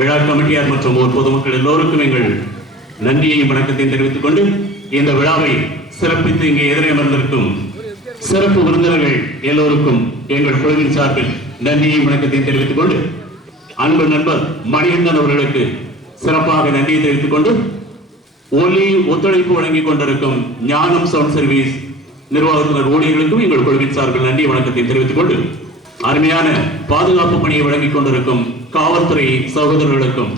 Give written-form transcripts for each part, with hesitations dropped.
விழா கமிட்டியார் மற்றும் பொதுமக்கள் எல்லோருக்கும் எங்கள் நன்றியையும் வணக்கத்தையும் தெரிவித்துக் கொண்டு இந்த விழாவை சிறப்பித்து இங்கே எதிரே அமர்ந்திருக்கும் சிறப்பு விருந்தினர்கள் எல்லோருக்கும் எங்கள் குழுவின் சார்பில் நன்றியையும் வணக்கத்தையும் தெரிவித்துக் கொண்டு அன்பு நண்பர் மணிகண்டன் அவர்களுக்கு சிறப்பாக நன்றியை தெரிவித்துக் கொண்டு ஒலி ஒத்துழைப்பு வழங்கிக் கொண்டிருக்கும் ஞானம் சவுண்ட் சர்வீஸ் நிர்வாகத்தினர் ஊழியர்களுக்கும் எங்கள் குழுவின் சார்பில் நன்றி வணக்கத்தை தெரிவித்துக் கொண்டு அருமையான பாதுகாப்பு பணியை வழங்கிக் கொண்டிருக்கும் காவல்துறை சகோதரர்களுக்கும்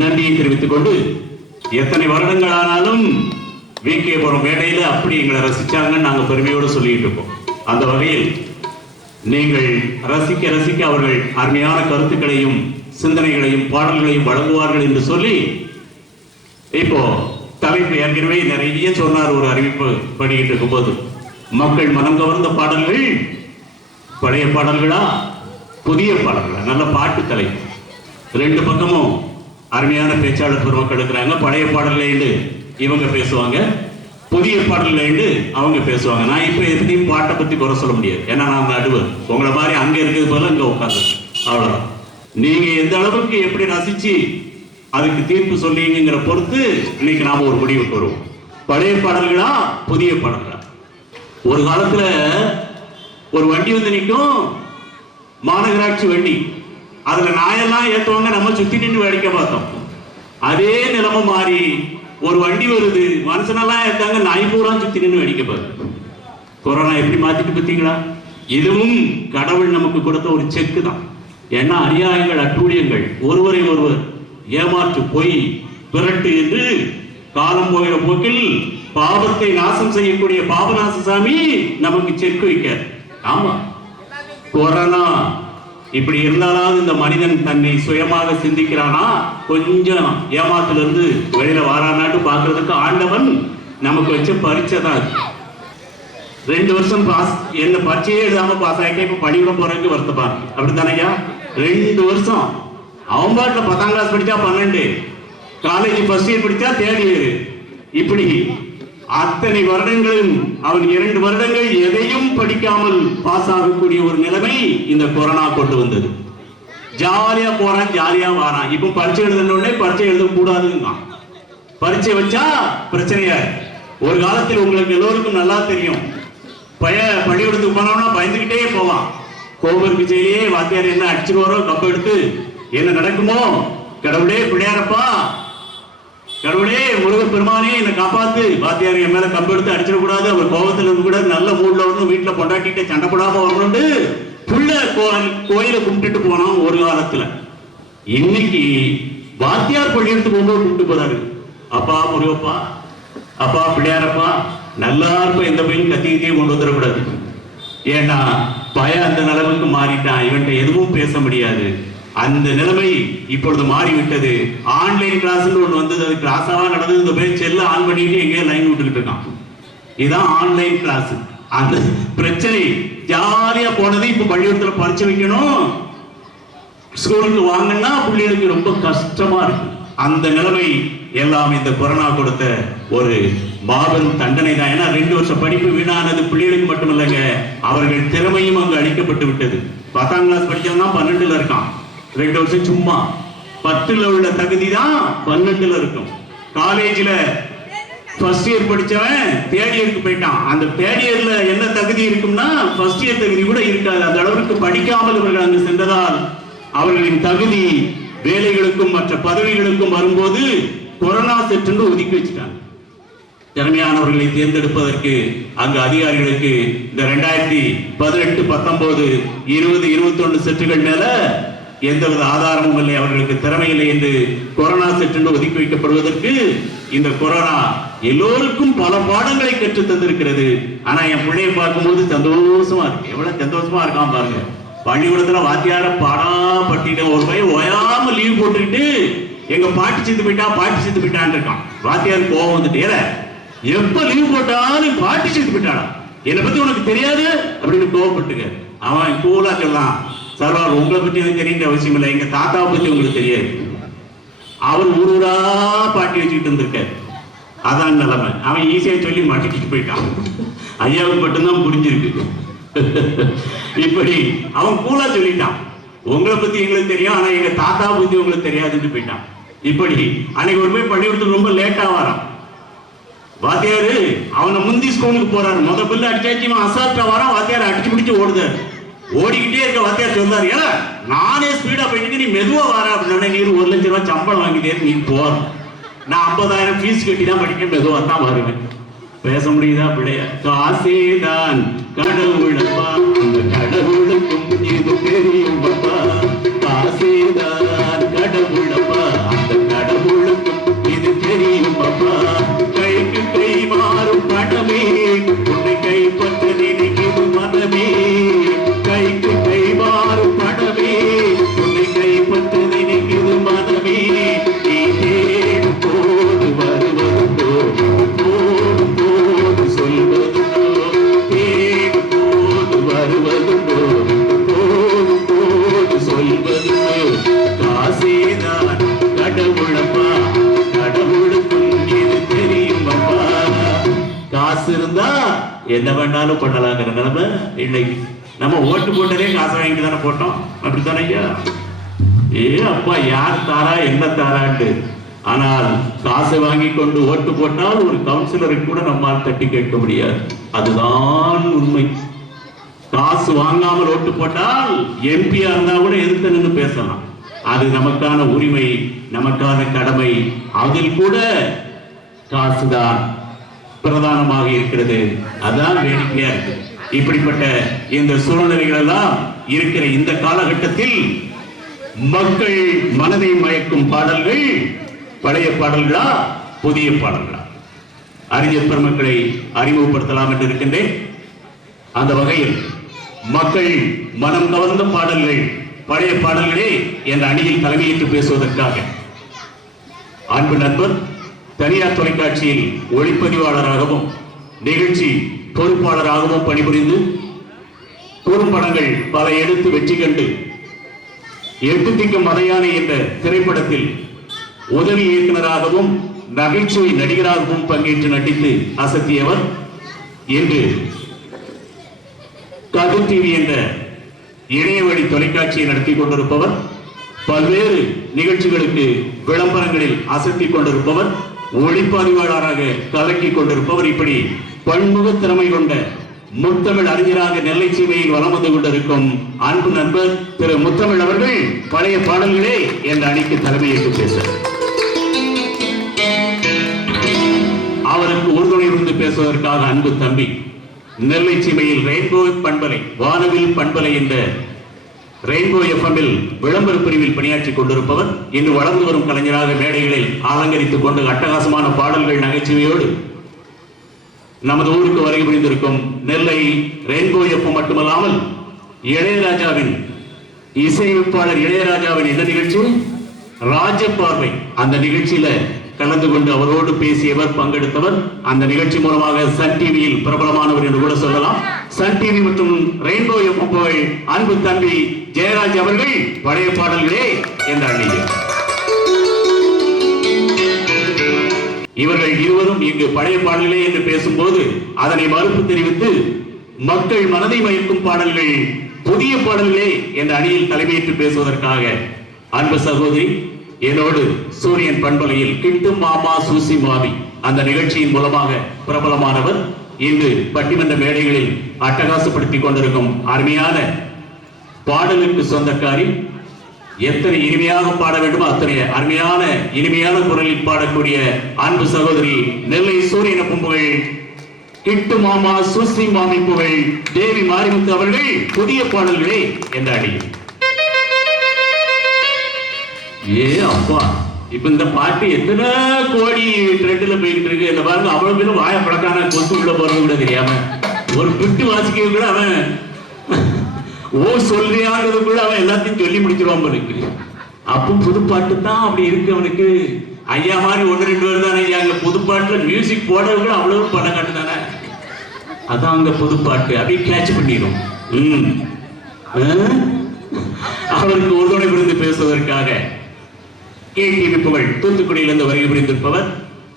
நன்றியை தெரிவித்துக் கொண்டு எத்தனை வருடங்கள் ஆனாலும் வீக்கேபுரம் மேடையில அப்படி எங்களை ரசிச்சாங்கன்னு நாங்கள் பெருமையோடு சொல்லிட்டு இருக்கோம். அந்த வகையில் நீங்கள் ரசிக்க ரசிக்க அவர்கள் அருமையான கருத்துக்களையும் சிந்தனைகளையும் பாடல்களையும் வழங்குவார்கள் என்று சொல்லி இப்போ தலைப்பு ஏற்கனவே நிறைய சொன்னார். ஒரு அறிவிப்பு படிக்கிட்டு இருக்கும்போது மக்கள் மனம் கவர்ந்த பாடல்கள் பழைய பாடல்களா புதிய பாடல்களா, நல்ல பாட்டு தலைப்பு. ரெண்டு பக்கமும் அருமையான பேச்சாளர் பெருமக்கள் இருக்கிறாங்க. பழைய பாடல்ல இவங்க பேசுவாங்க, புதிய பாடல்ல அவங்க பேசுவாங்க. நான் இப்ப எதையும் பாட்டை பத்தி குறை சொல்ல முடியாது, ஏன்னா நான் நடுவர். உங்களை மாதிரி அங்க இருக்கிறது போல இங்க உட்காந்து அவ்வளவுதான். நீங்க எந்த அளவுக்கு எப்படி ரசிச்சு அதுக்கு தீர்ப்பு சொல்லிங்கிற பொறுத்து இன்னைக்கு நாம ஒரு முடிவுக்கு வருவோம். பழைய பாடல்களா புதிய பாடல்களா? ஒரு காலத்துல ஒரு வண்டி வந்து நிற்கும், மாநகராட்சி வண்டி. அதுல நாயெல்லாம் ஏத்துவாங்க, நம்ம சுத்தி நின்று வேடிக்கை பார்த்தோம். அதே நிலைமை மாறி ஒரு வண்டி வருது, மனுஷனெல்லாம் ஏத்தாங்க, நாய் பூரா சுத்தி நின்று வேடிக்கை பார்த்தோம். கொரோனா எப்படி மாத்திட்டு பார்த்தீங்களா? இதுவும் கடவுள் நமக்கு கொடுத்த ஒரு செக்கு தான். ஏன்னா அநியாயங்கள் அட்டூழியங்கள் ஒருவரை ஒருவர் ஏமாற்று பொய் விரட்டு என்று காலம் போகிற போக்கில் பாவத்தை நாசம் செய்யக்கூடிய பாபநாச சாமி நமக்கு செக் வைக்க. ஆமா, கொரோனா இப்படி இருந்தாலும் இந்த மனிதன் தன்னை சுயமாக சிந்திக்கிறானா, கொஞ்சம் ஏமாத்துல இருந்து வெளியில வாரானாட்டு பாக்குறதுக்கு ஆண்டவன் நமக்கு வச்ச பரீட்சை தான். 2 வருஷம் பாஸ், என்ன பரீட்சையே எழுதாம பாஸ் ஆகிக்க இப்ப பணிவிட போறதுக்கு வருத்தப்பாரு. அப்படித்தானையா? 2 வருஷம் அவன் பாட்டுல 10ஆம் கிளாஸ் படிச்சா 12, காலேஜ் ஃபர்ஸ்ட் இயர் படிச்சா 3rd இயர், இப்படி அத்தனை வருடங்களும் அவன் 2 வருடங்கள் எதையும் படிக்காமல் பாஸ் ஆகக்கூடிய ஒரு நிலைமை இந்த கொரோனா கொண்டு வந்தது. ஜாலியா போறான், ஜாலியா வாரான். இப்ப பரீட்சை எழுதணுன்னே பரீட்சை எழுத கூடாதுங்க, பரீட்சை வச்சா பிரச்சனையா. ஒரு காலத்தில் உங்களுக்கு எல்லோருக்கும் நல்லா தெரியும், பள்ளிக்கூடத்துக்கு போனோம்னா பயந்துகிட்டே போவான். கோபர் பிச்சையிலேயே வாத்தியார் என்ன அடிச்சுருவாரோ, கப்ப எடுத்து என்ன நடக்குமோ, கடவுளே பிள்ளையாரப்பா, கடவுளே முருகப்பெருமானே என்னை காப்பாத்து, வாத்தியார் என் மேல கம்பு எடுத்து அடிச்சிடக்கூடாது, அவர் கோபத்தில் இருந்து கூட நல்ல மூட்ல வரணும், வீட்டுல பொண்டாட்டிட்டு சண்டை போடாம வரணும்னு புள்ள கோயில கும்பிட்டுட்டு போனோம் ஒரு காலத்துல. இன்னைக்கு வாத்தியார் பள்ளியெடுத்து போகும்போது கும்பிட்டு போறாரு, அப்பா முருகப்பா, அப்பா பிள்ளையாரப்பா, நல்லா இருப்ப எந்த பையனும் கத்திக்கிட்டே கொண்டு வந்துடக்கூடாது. ஏன்னா பய அந்த நிலைமைக்கு மாறிட்டான், இவன்கிட்ட எதுவும் பேச முடியாது. அந்த நிலைமை இப்பொழுது மாறிவிட்டது. ஆன்லைன் கிளாஸ் ஒன்று வந்தது, அது கிளாஸாவா நடந்தது. இந்த பேர் செல்ல ஆன் பண்ணிட்டு எங்கேயோ லைன் விட்டுக்கிட்டு இருக்கான். இதுதான் ஆன்லைன் கிளாஸ். அந்த பிரச்சனை ஜாலியா போனது. இப்ப பள்ளிக்கூடத்துல பரீட்சை வைக்கணும், ஸ்கூலுக்கு வாங்கன்னா பிள்ளைகளுக்கு ரொம்ப கஷ்டமா இருக்கு. அந்த நிலைமை எல்லாம் இந்த கொரோனா கொடுத்த ஒரு மாபெரும் தண்டனை தான். ஏன்னா 2 வருஷம் படிப்பு வீணானது பிள்ளைகளுக்கு மட்டுமில்லைங்க, அவர்கள் திறமையும் அங்கு அழிக்கப்பட்டு விட்டது. 10ஆம் கிளாஸ் படிச்சவங்க 12ல இருக்கான், 2 வருஷம் சும்மா. 10ல உள்ள தகுதி தான் 12ல இருக்கும். காலேஜ்ல ஃபர்ஸ்ட் இயர் படிச்சவன் 3rd இயருக்கு போயிட்டான். அந்த 3rd இயர்ல என்ன தகுதி இருக்கும்னா ஃபர்ஸ்ட் இயர் தகுதி கூட இருக்காது. அந்த அளவுக்கு படிக்காமல் இவர்கள் அங்கு சென்றதால் அவர்களின் தகுதி வேலைகளுக்கும் மற்ற பதவிகளுக்கும் வரும்போது கொரோனா சென்று ஒதுக்கி வச்சுட்டாங்க. திறமையானவர்களை தேர்ந்தெடுப்பதற்கு அங்கு அதிகாரிகளுக்கு இந்த 2018, 19, 20, 21 செட்டுகள் மேல எந்தவித ஆதாரமும் இல்லை, அவர்களுக்கு திறமை இல்லை என்று கொரோனா செட்டு ஒதுக்கி வைக்கப்படுவதற்கு இந்த கொரோனா எல்லோருக்கும் பல பாடங்களை கற்று தந்திருக்கிறது. ஆனா என் பிள்ளைய பார்க்கும்போது சந்தோஷமா இருக்கு. எவ்வளவு சந்தோஷமா இருக்கான் பாருங்க. பள்ளிக்கூடத்துல வாத்தியார பாடா பட்டிட்டு ஒரு பையன் ஓயாம லீவ் போட்டுக்கிட்டு எங்க பாட்டி செத்து போயிட்டான் இருக்கான். வாத்தியார் கோவம் வந்துட்டு, எப்ப லீவ் போட்டாலும் பாட்டி செத்து போயிட்டானா, என்னை பத்தி உனக்கு தெரியாது அப்படின்னு கோவப்பட்டுக்க. அவன் கூலா சொல்லலாம், சார் உங்களை பத்தி எனக்கு தெரியுற அவசியம் இல்லை, எங்க தாத்தாவை பத்தி உங்களுக்கு தெரியாது. அவர் ஊரூரா பாட்டி வச்சுக்கிட்டு இருந்திருக்காரு. அதான் நிலைமை. அவன் ஈஸியா சொல்லி மாட்டிக்கிட்டு போயிட்டான். ஐயாவுக்கு மட்டும்தான் புரிஞ்சிருக்கு. இப்படி அவன் கூலா சொல்லிட்டான். உங்களை பத்தி எங்களுக்கு தெரியும், ஆனா எங்க தாத்தா பத்தி உங்களுக்கு தெரியாதுன்னு போயிட்டான். இப்படி அன்னைக்கு ஒரு போய் பள்ளிக்கூடத்துக்கு ரொம்ப லேட்டா வரான். வாத்தியாரு அவனை முந்தி ஸ்கூலுக்கு போறாரு. முத பிள்ளை அடிச்சாச்சு, அசால்ட்டா வரான். வாத்தியார் அடிச்சு பிடிச்சு ஓடுதாரு. ஓடிக்கிட்டே இருக்க வாத்தியார் சொல்றாரு, ஏன்னா நானே ஸ்பீடா போயிட்டு நீ மெதுவா வர அப்படின்னு. நீ 1 லட்சம் ரூபாய் சம்பளம் வாங்கிட்டே நீ போற, நான் 50,000 ஃபீஸ் கட்டி தான் படிக்க, மெதுவா தான் வருவேன். பேச முடியுதா பிள்ளையா? காசேதான் கடவுளப்பா, அந்த கடவுளுக்கும் இது தெரியும் பப்பா. காசேதான் கடவுளப்பா, அந்த கடவுளுக்கும் இது தெரியும் பப்பா. கைக்கு கை மாறும் பணமே, உன்னை கைப்பற்ற நினைக்கிறது மனமே. கைக்கு கை மாறும் பணமே, உன்னை கைப்பற்ற நினைக்கிறது மனமே. நீ தேடும் போது வருவதுண்டோ, போடும் போது சொல்வதுண்டோ. தேடும் போது வருவதுண்டோ, போடும் போது சொல்வதுண்டோ. காசேதான் கடவுளப்பா, கடவுளுக்கும் இது தெரியும் அப்பா. காசு இருந்தா என்ன வேணாலும் பண்ணலாங்கிற நிலைமை இன்னைக்கு. நம்ம ஓட்டு போட்டதே காசு வாங்கிட்டு தானே போட்டோம், அப்படித்தானே ஐயா? ஏ அப்பா, யார் தாரா என்ன தாராண்டு. ஆனால் காசை வாங்கி கொண்டு ஓட்டு போட்டால் ஒரு கவுன்சிலரை கூட நம்மால் தட்டி கேட்க முடியாது. அதுதான் உண்மை. காசு வாங்காமல் ஓட்டு போட்டால் எம்பியா இருந்தா கூட எதிர்த்து நின்று பேசலாம். அது நமக்கான உரிமை, நமக்கான கடமை. அதில் கூட காசுதான் பிரதானமாக இருக்கிறது. அதான் வேடிக்கையா இருக்கு. இப்படிப்பட்ட இந்த சூழ்நிலைகள் எல்லாம் இருக்கிற இந்த காலகட்டத்தில் மக்கள் மனதை மயக்கும் பாடல்கள் பழைய பாடல்களா புதிய பாடல்களா? அறிஞர் பெருமக்களை அறிமுகப்படுத்தலாம் என்று இருக்கின்றேன். அந்த வகையில் மக்கள் மனம் கவர்ந்த பாடல்கள் பழைய பாடல்களே என்ற அணியில் தலைமையேற்று பேசுவதற்காக அன்பு நண்பர் தனியார் தொலைக்காட்சியில் ஒளிப்பதிவாளராகவும் நிகழ்ச்சி பொறுப்பாளராகவும் பணிபுரிந்து குறும்படங்கள் பல எடுத்து வெற்றி கண்டு 8 திக்கும் மதையானை என்ற திரைப்படத்தில் உதவி இயக்குநராகவும் நகைச்சுவை நடிகராகவும் பங்கேற்று நடித்து அசத்தியவர். இன்று கதிர் டிவி என்ற இணையவழி தொலைக்காட்சியை நடத்தி கொண்டிருப்பவர். பல்வேறு நிகழ்ச்சிகளுக்கு விளம்பரங்களில் அசத்தி கொண்டிருப்பவர். ஒளிப்பதிவாளராக கலக்கி கொண்டிருப்பவர். இப்படி பன்முக திறமை கொண்ட முத்தமிழ் அறிஞராக நெல்லை சீமையில் வலம் வந்து கொண்டிருக்கும் அன்பு நண்பர் திரு முத்தமிழ் அவர்கள் பழைய பாடல்களே என்ற அணிக்கு தலைமையேற்று பேச அவருக்கு உறுதுணை இருந்து பேசுவதற்காக அன்பு தம்பி நெல்லை சீமையில் ரெயின்போ பண்பலை, வானவில் பண்பலை என்ற ரெயின்போ எஃப்எம்மில் விளம்பர பிரிவில் பணியாற்றிக் கொண்டிருப்பவர். இன்று வளர்ந்து வரும் கலைஞராக மேடைகளில் அலங்கரித்துக் கொண்டு அட்டகாசமான பாடல்கள் நகைச்சுவையோடு நமது ஊருக்கு வருகை புரிந்திருக்கும் நெல்லை ரெயின்போ எஃப்எம் மட்டுமல்லாமல் இளையராஜாவின் இசையமைப்பாளர் இளையராஜாவின் இந்த நிகழ்ச்சி ராஜபார்வை, அந்த நிகழ்ச்சியில கலந்து கொண்டு அவரோடு பேசியவர், பங்கெடுத்தவர். அந்த நிகழ்ச்சி மூலமாக சன் டிவியில் பிரபலமானவர் என்று கூட சொல்லலாம். சன் டிவி மற்றும் ரெயின்போ எஃப்எம் அன்பு தம்பி ஜெயராஜ் அவர்கள் பழைய பாடல்களே என்ற அணியில் இவர்கள் இருவரும் இங்கு பழைய பாடல்களே என்று பேசும்போது அதனை மறுப்பு தெரிவித்து மக்கள் மனதை மயக்கும் பாடல்கள் புதிய பாடல்களே என்ற அணியில் தலைமையேற்று பேசுவதற்காக அன்பு சகோதரி என்னோடு சூரியன் பண்பலையில் கிட்டும் மாமா சூசி மாவி அந்த நிகழ்ச்சியின் மூலமாக பிரபலமானவர். இன்று பட்டிமன்ற மேடைகளில் அட்டகாசப்படுத்திக் கொண்டிருக்கும் அருமையான பாடலுக்கு சொந்தக்காரி. எத்தனை இனிமையாக பாட வேண்டுமோ அத்தனை அருமையான இனிமையான குரலில் பாடக்கூடிய அன்பு சகோதரி நெல்லை சூரியன பும்புகள் கிட்டு மாமா சூசி மாமி புகழ் தேவி மாரிமுத்து அவர்கள் புதிய பாடல்களே என்ற அணி. ஏ அப்பா, இப்ப இந்த பாட்டு எத்தனை கோடி ட்ரெண்ட்ல போயிட்டு இருக்கு. இந்த பாருங்க, அவ்வளவு பேரும் வாய பழக்கான கொசு உள்ள போறது கூட தெரியாம ஒரு பிட்டு வாசிக்க கூட அவன் ஓ சொல்றியாங்கிறது கூட அவன் எல்லாத்தையும் சொல்லி முடிச்சிருவான் இருக்கு. அப்போ புதுப்பாட்டு தான் அப்படி இருக்கு அவனுக்கு. ஐயா மாதிரி 1-2 பேர் தானே ஐயா. அங்க புதுப்பாட்டுல மியூசிக் போடவர்கள் அவ்வளவு பணம் காட்டு தானே. அதான் அங்க புதுப்பாட்டு அப்படி கேட்ச் பண்ணிடும். அவருக்கு உறுதுணை புரிந்து பேசுவதற்காக கேடிவி புகழ் தூத்துக்குடியிலிருந்து வருகை புரிந்திருப்பவர்.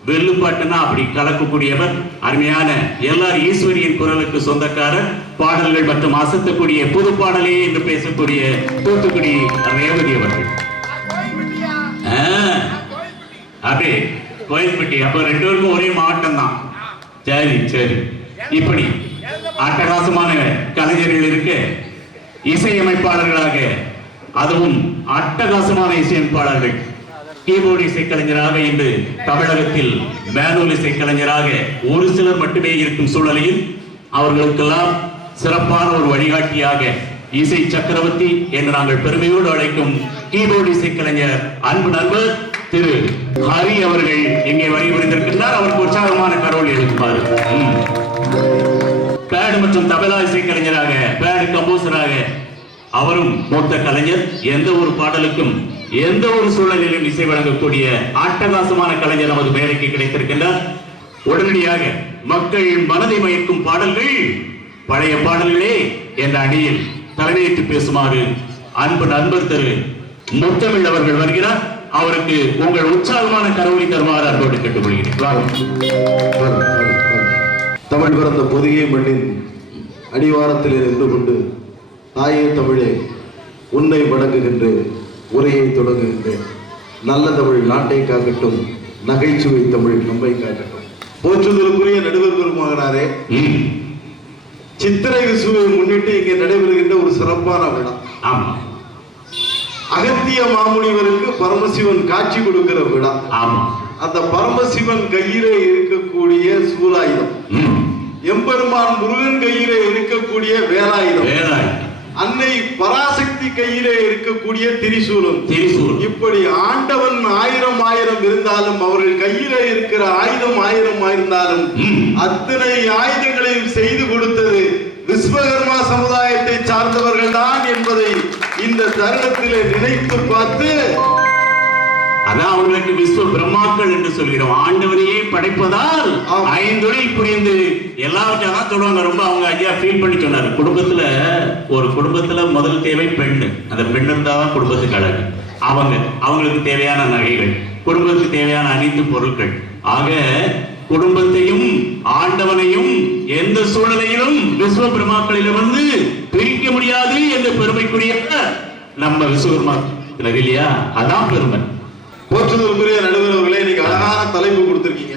வெள்ளுப்பாட்டுனா அப்படி கலக்கக்கூடியவர். அருமையான எல்லார் ஈஸ்வரியின் குரலுக்கு சொந்தக்காரர் பாடல்கள் மற்றும் அசத்தக்கூடிய புது பாடலே என்று பேசக்கூடிய தூத்துக்குடி ரேவதி அவர்கள். அப்படியே கோயில்பட்டி. அப்ப ரெண்டு பேருக்கும் ஒரே மாவட்டம் தான். சரி சரி. இப்படி அட்டகாசமான கலைஞர்கள் இருக்க இசையமைப்பாளர்களாக, அதுவும் அட்டகாசமான இசையமைப்பாளர்கள், கீபோர்டு இசைக்கலைஞராக இன்று தமிழகத்தில் மேனுவல் இசைக்கலைஞராக ஒரு சிலர் மட்டுமே இருக்கும் சூழலில் அவர்களுக்கெல்லாம் சிறப்பான ஒரு வழிகாட்டியாக இசை சக்கரவர்த்தி என்று நாங்கள் பெருமையோடு அழைக்கும் கீபோர்டு இசைக்கலைஞர் அன்பு நண்பர் திரு ஹரி அவர்கள் இங்கே வழிபுரிந்திருக்கின்றார். அவருக்கு உற்சாகமான கரோல் எழுதுமாறு. பேடு மற்றும் தபலா இசைக்கலைஞராக, பேடு கம்போசராக அவரும் மூத்த கலைஞர். எந்த ஒரு பாடலுக்கும் எந்த ஒரு சூழலிலும் இசை வழங்கக்கூடிய அட்டகாசமான கலைஞர் நமது மேடைக்கு கிடைத்திருக்கின்றார். உடனடியாக மக்கள் மனதை மயக்கும் பாடல்கள், பழைய பாடல்களே என்ற அணியில் தலைமையேற்று பேசுமாறு அன்பு நண்பர் திரு முத்தமிழ் அவர்கள் வருகிறார். அவருக்கு உங்கள் உற்சாகமான கரவொலி தருமாறு அன்போடு கேட்டுக்கொள்கிறேன். தமிழ் பிறந்த பொதிகை மண்ணின் அடிவாரத்தில் இருந்து கொண்டு, தாயே தமிழே உன்னை வணங்குகின்றேன், உரையை தொடங்குகின்றேன். நல்ல தமிழ் நாட்டை காக்கட்டும், நகைச்சுவை தமிழ் நம்மை காக்கட்டும். போற்றுதலுக்குரிய நடுவர் பெருமகனாரே, சித்திரை விசுவை முன்னிட்டு இங்கே நடைபெறுகின்ற ஒரு சிறப்பான விழா. ஆமா, அகத்திய மாமுனிவருக்கு பரமசிவன் காட்சி கொடுக்கிற விழா. ஆமா, அந்த பரமசிவன் கையிலே இருக்கக்கூடிய சூலாயுதம், எம்பெருமான் முருகன் கையிலே இருக்கக்கூடிய வேலாயுதம், அன்னை பராசக்தி கையிலே இருக்கக்கூடிய திரிசூலம். இப்படி ஆண்டவன் ஆயிரம் ஆயிரம் இருந்தாலும், அவர்கள் கையிலே இருக்கிற ஆயுதம் ஆயிரம் இருந்தாலும், அத்தனை ஆயுதங்களையும் செய்து கொடுத்தது விஸ்வகர்மா சமுதாயத்தை சார்ந்தவர்கள் தான் என்பதை இந்த தருணத்திலே நினைத்து பார்த்து, அதான் அவர்களுக்கு விஸ்வ பிரம்மாக்கள் என்று சொல்கிறோம். ஆண்டவனையே படைப்பதால் ஐந்தொழில் புரிந்து எல்லாவற்றையும் சொல்லுவாங்க. ரொம்ப அவங்க ஐயா ஃபீல் பண்ணி சொன்னாரு. ஒரு குடும்பத்துல முதல் தேவை பெண்ணு. அந்த பெண் இருந்தாதான் குடும்பத்துக்கு அழகு. அவங்களுக்கு தேவையான நகைகள், குடும்பத்துக்கு தேவையான அனைத்து பொருட்கள். ஆக குடும்பத்தையும் ஆண்டவனையும் எந்த சூழலையிலும் விஸ்வ பிரம்மாக்களிலிருந்து பிரிக்க முடியாது என்ற பெருமைக்குரிய நம்ம விஸ்வகர்மா இல்லையா? அதான் பெருமை. போற்றுதலுக்குரிய நடுவர் அவர்களே, இன்னைக்கு அழகான தலைப்பு கொடுத்திருக்கீங்க.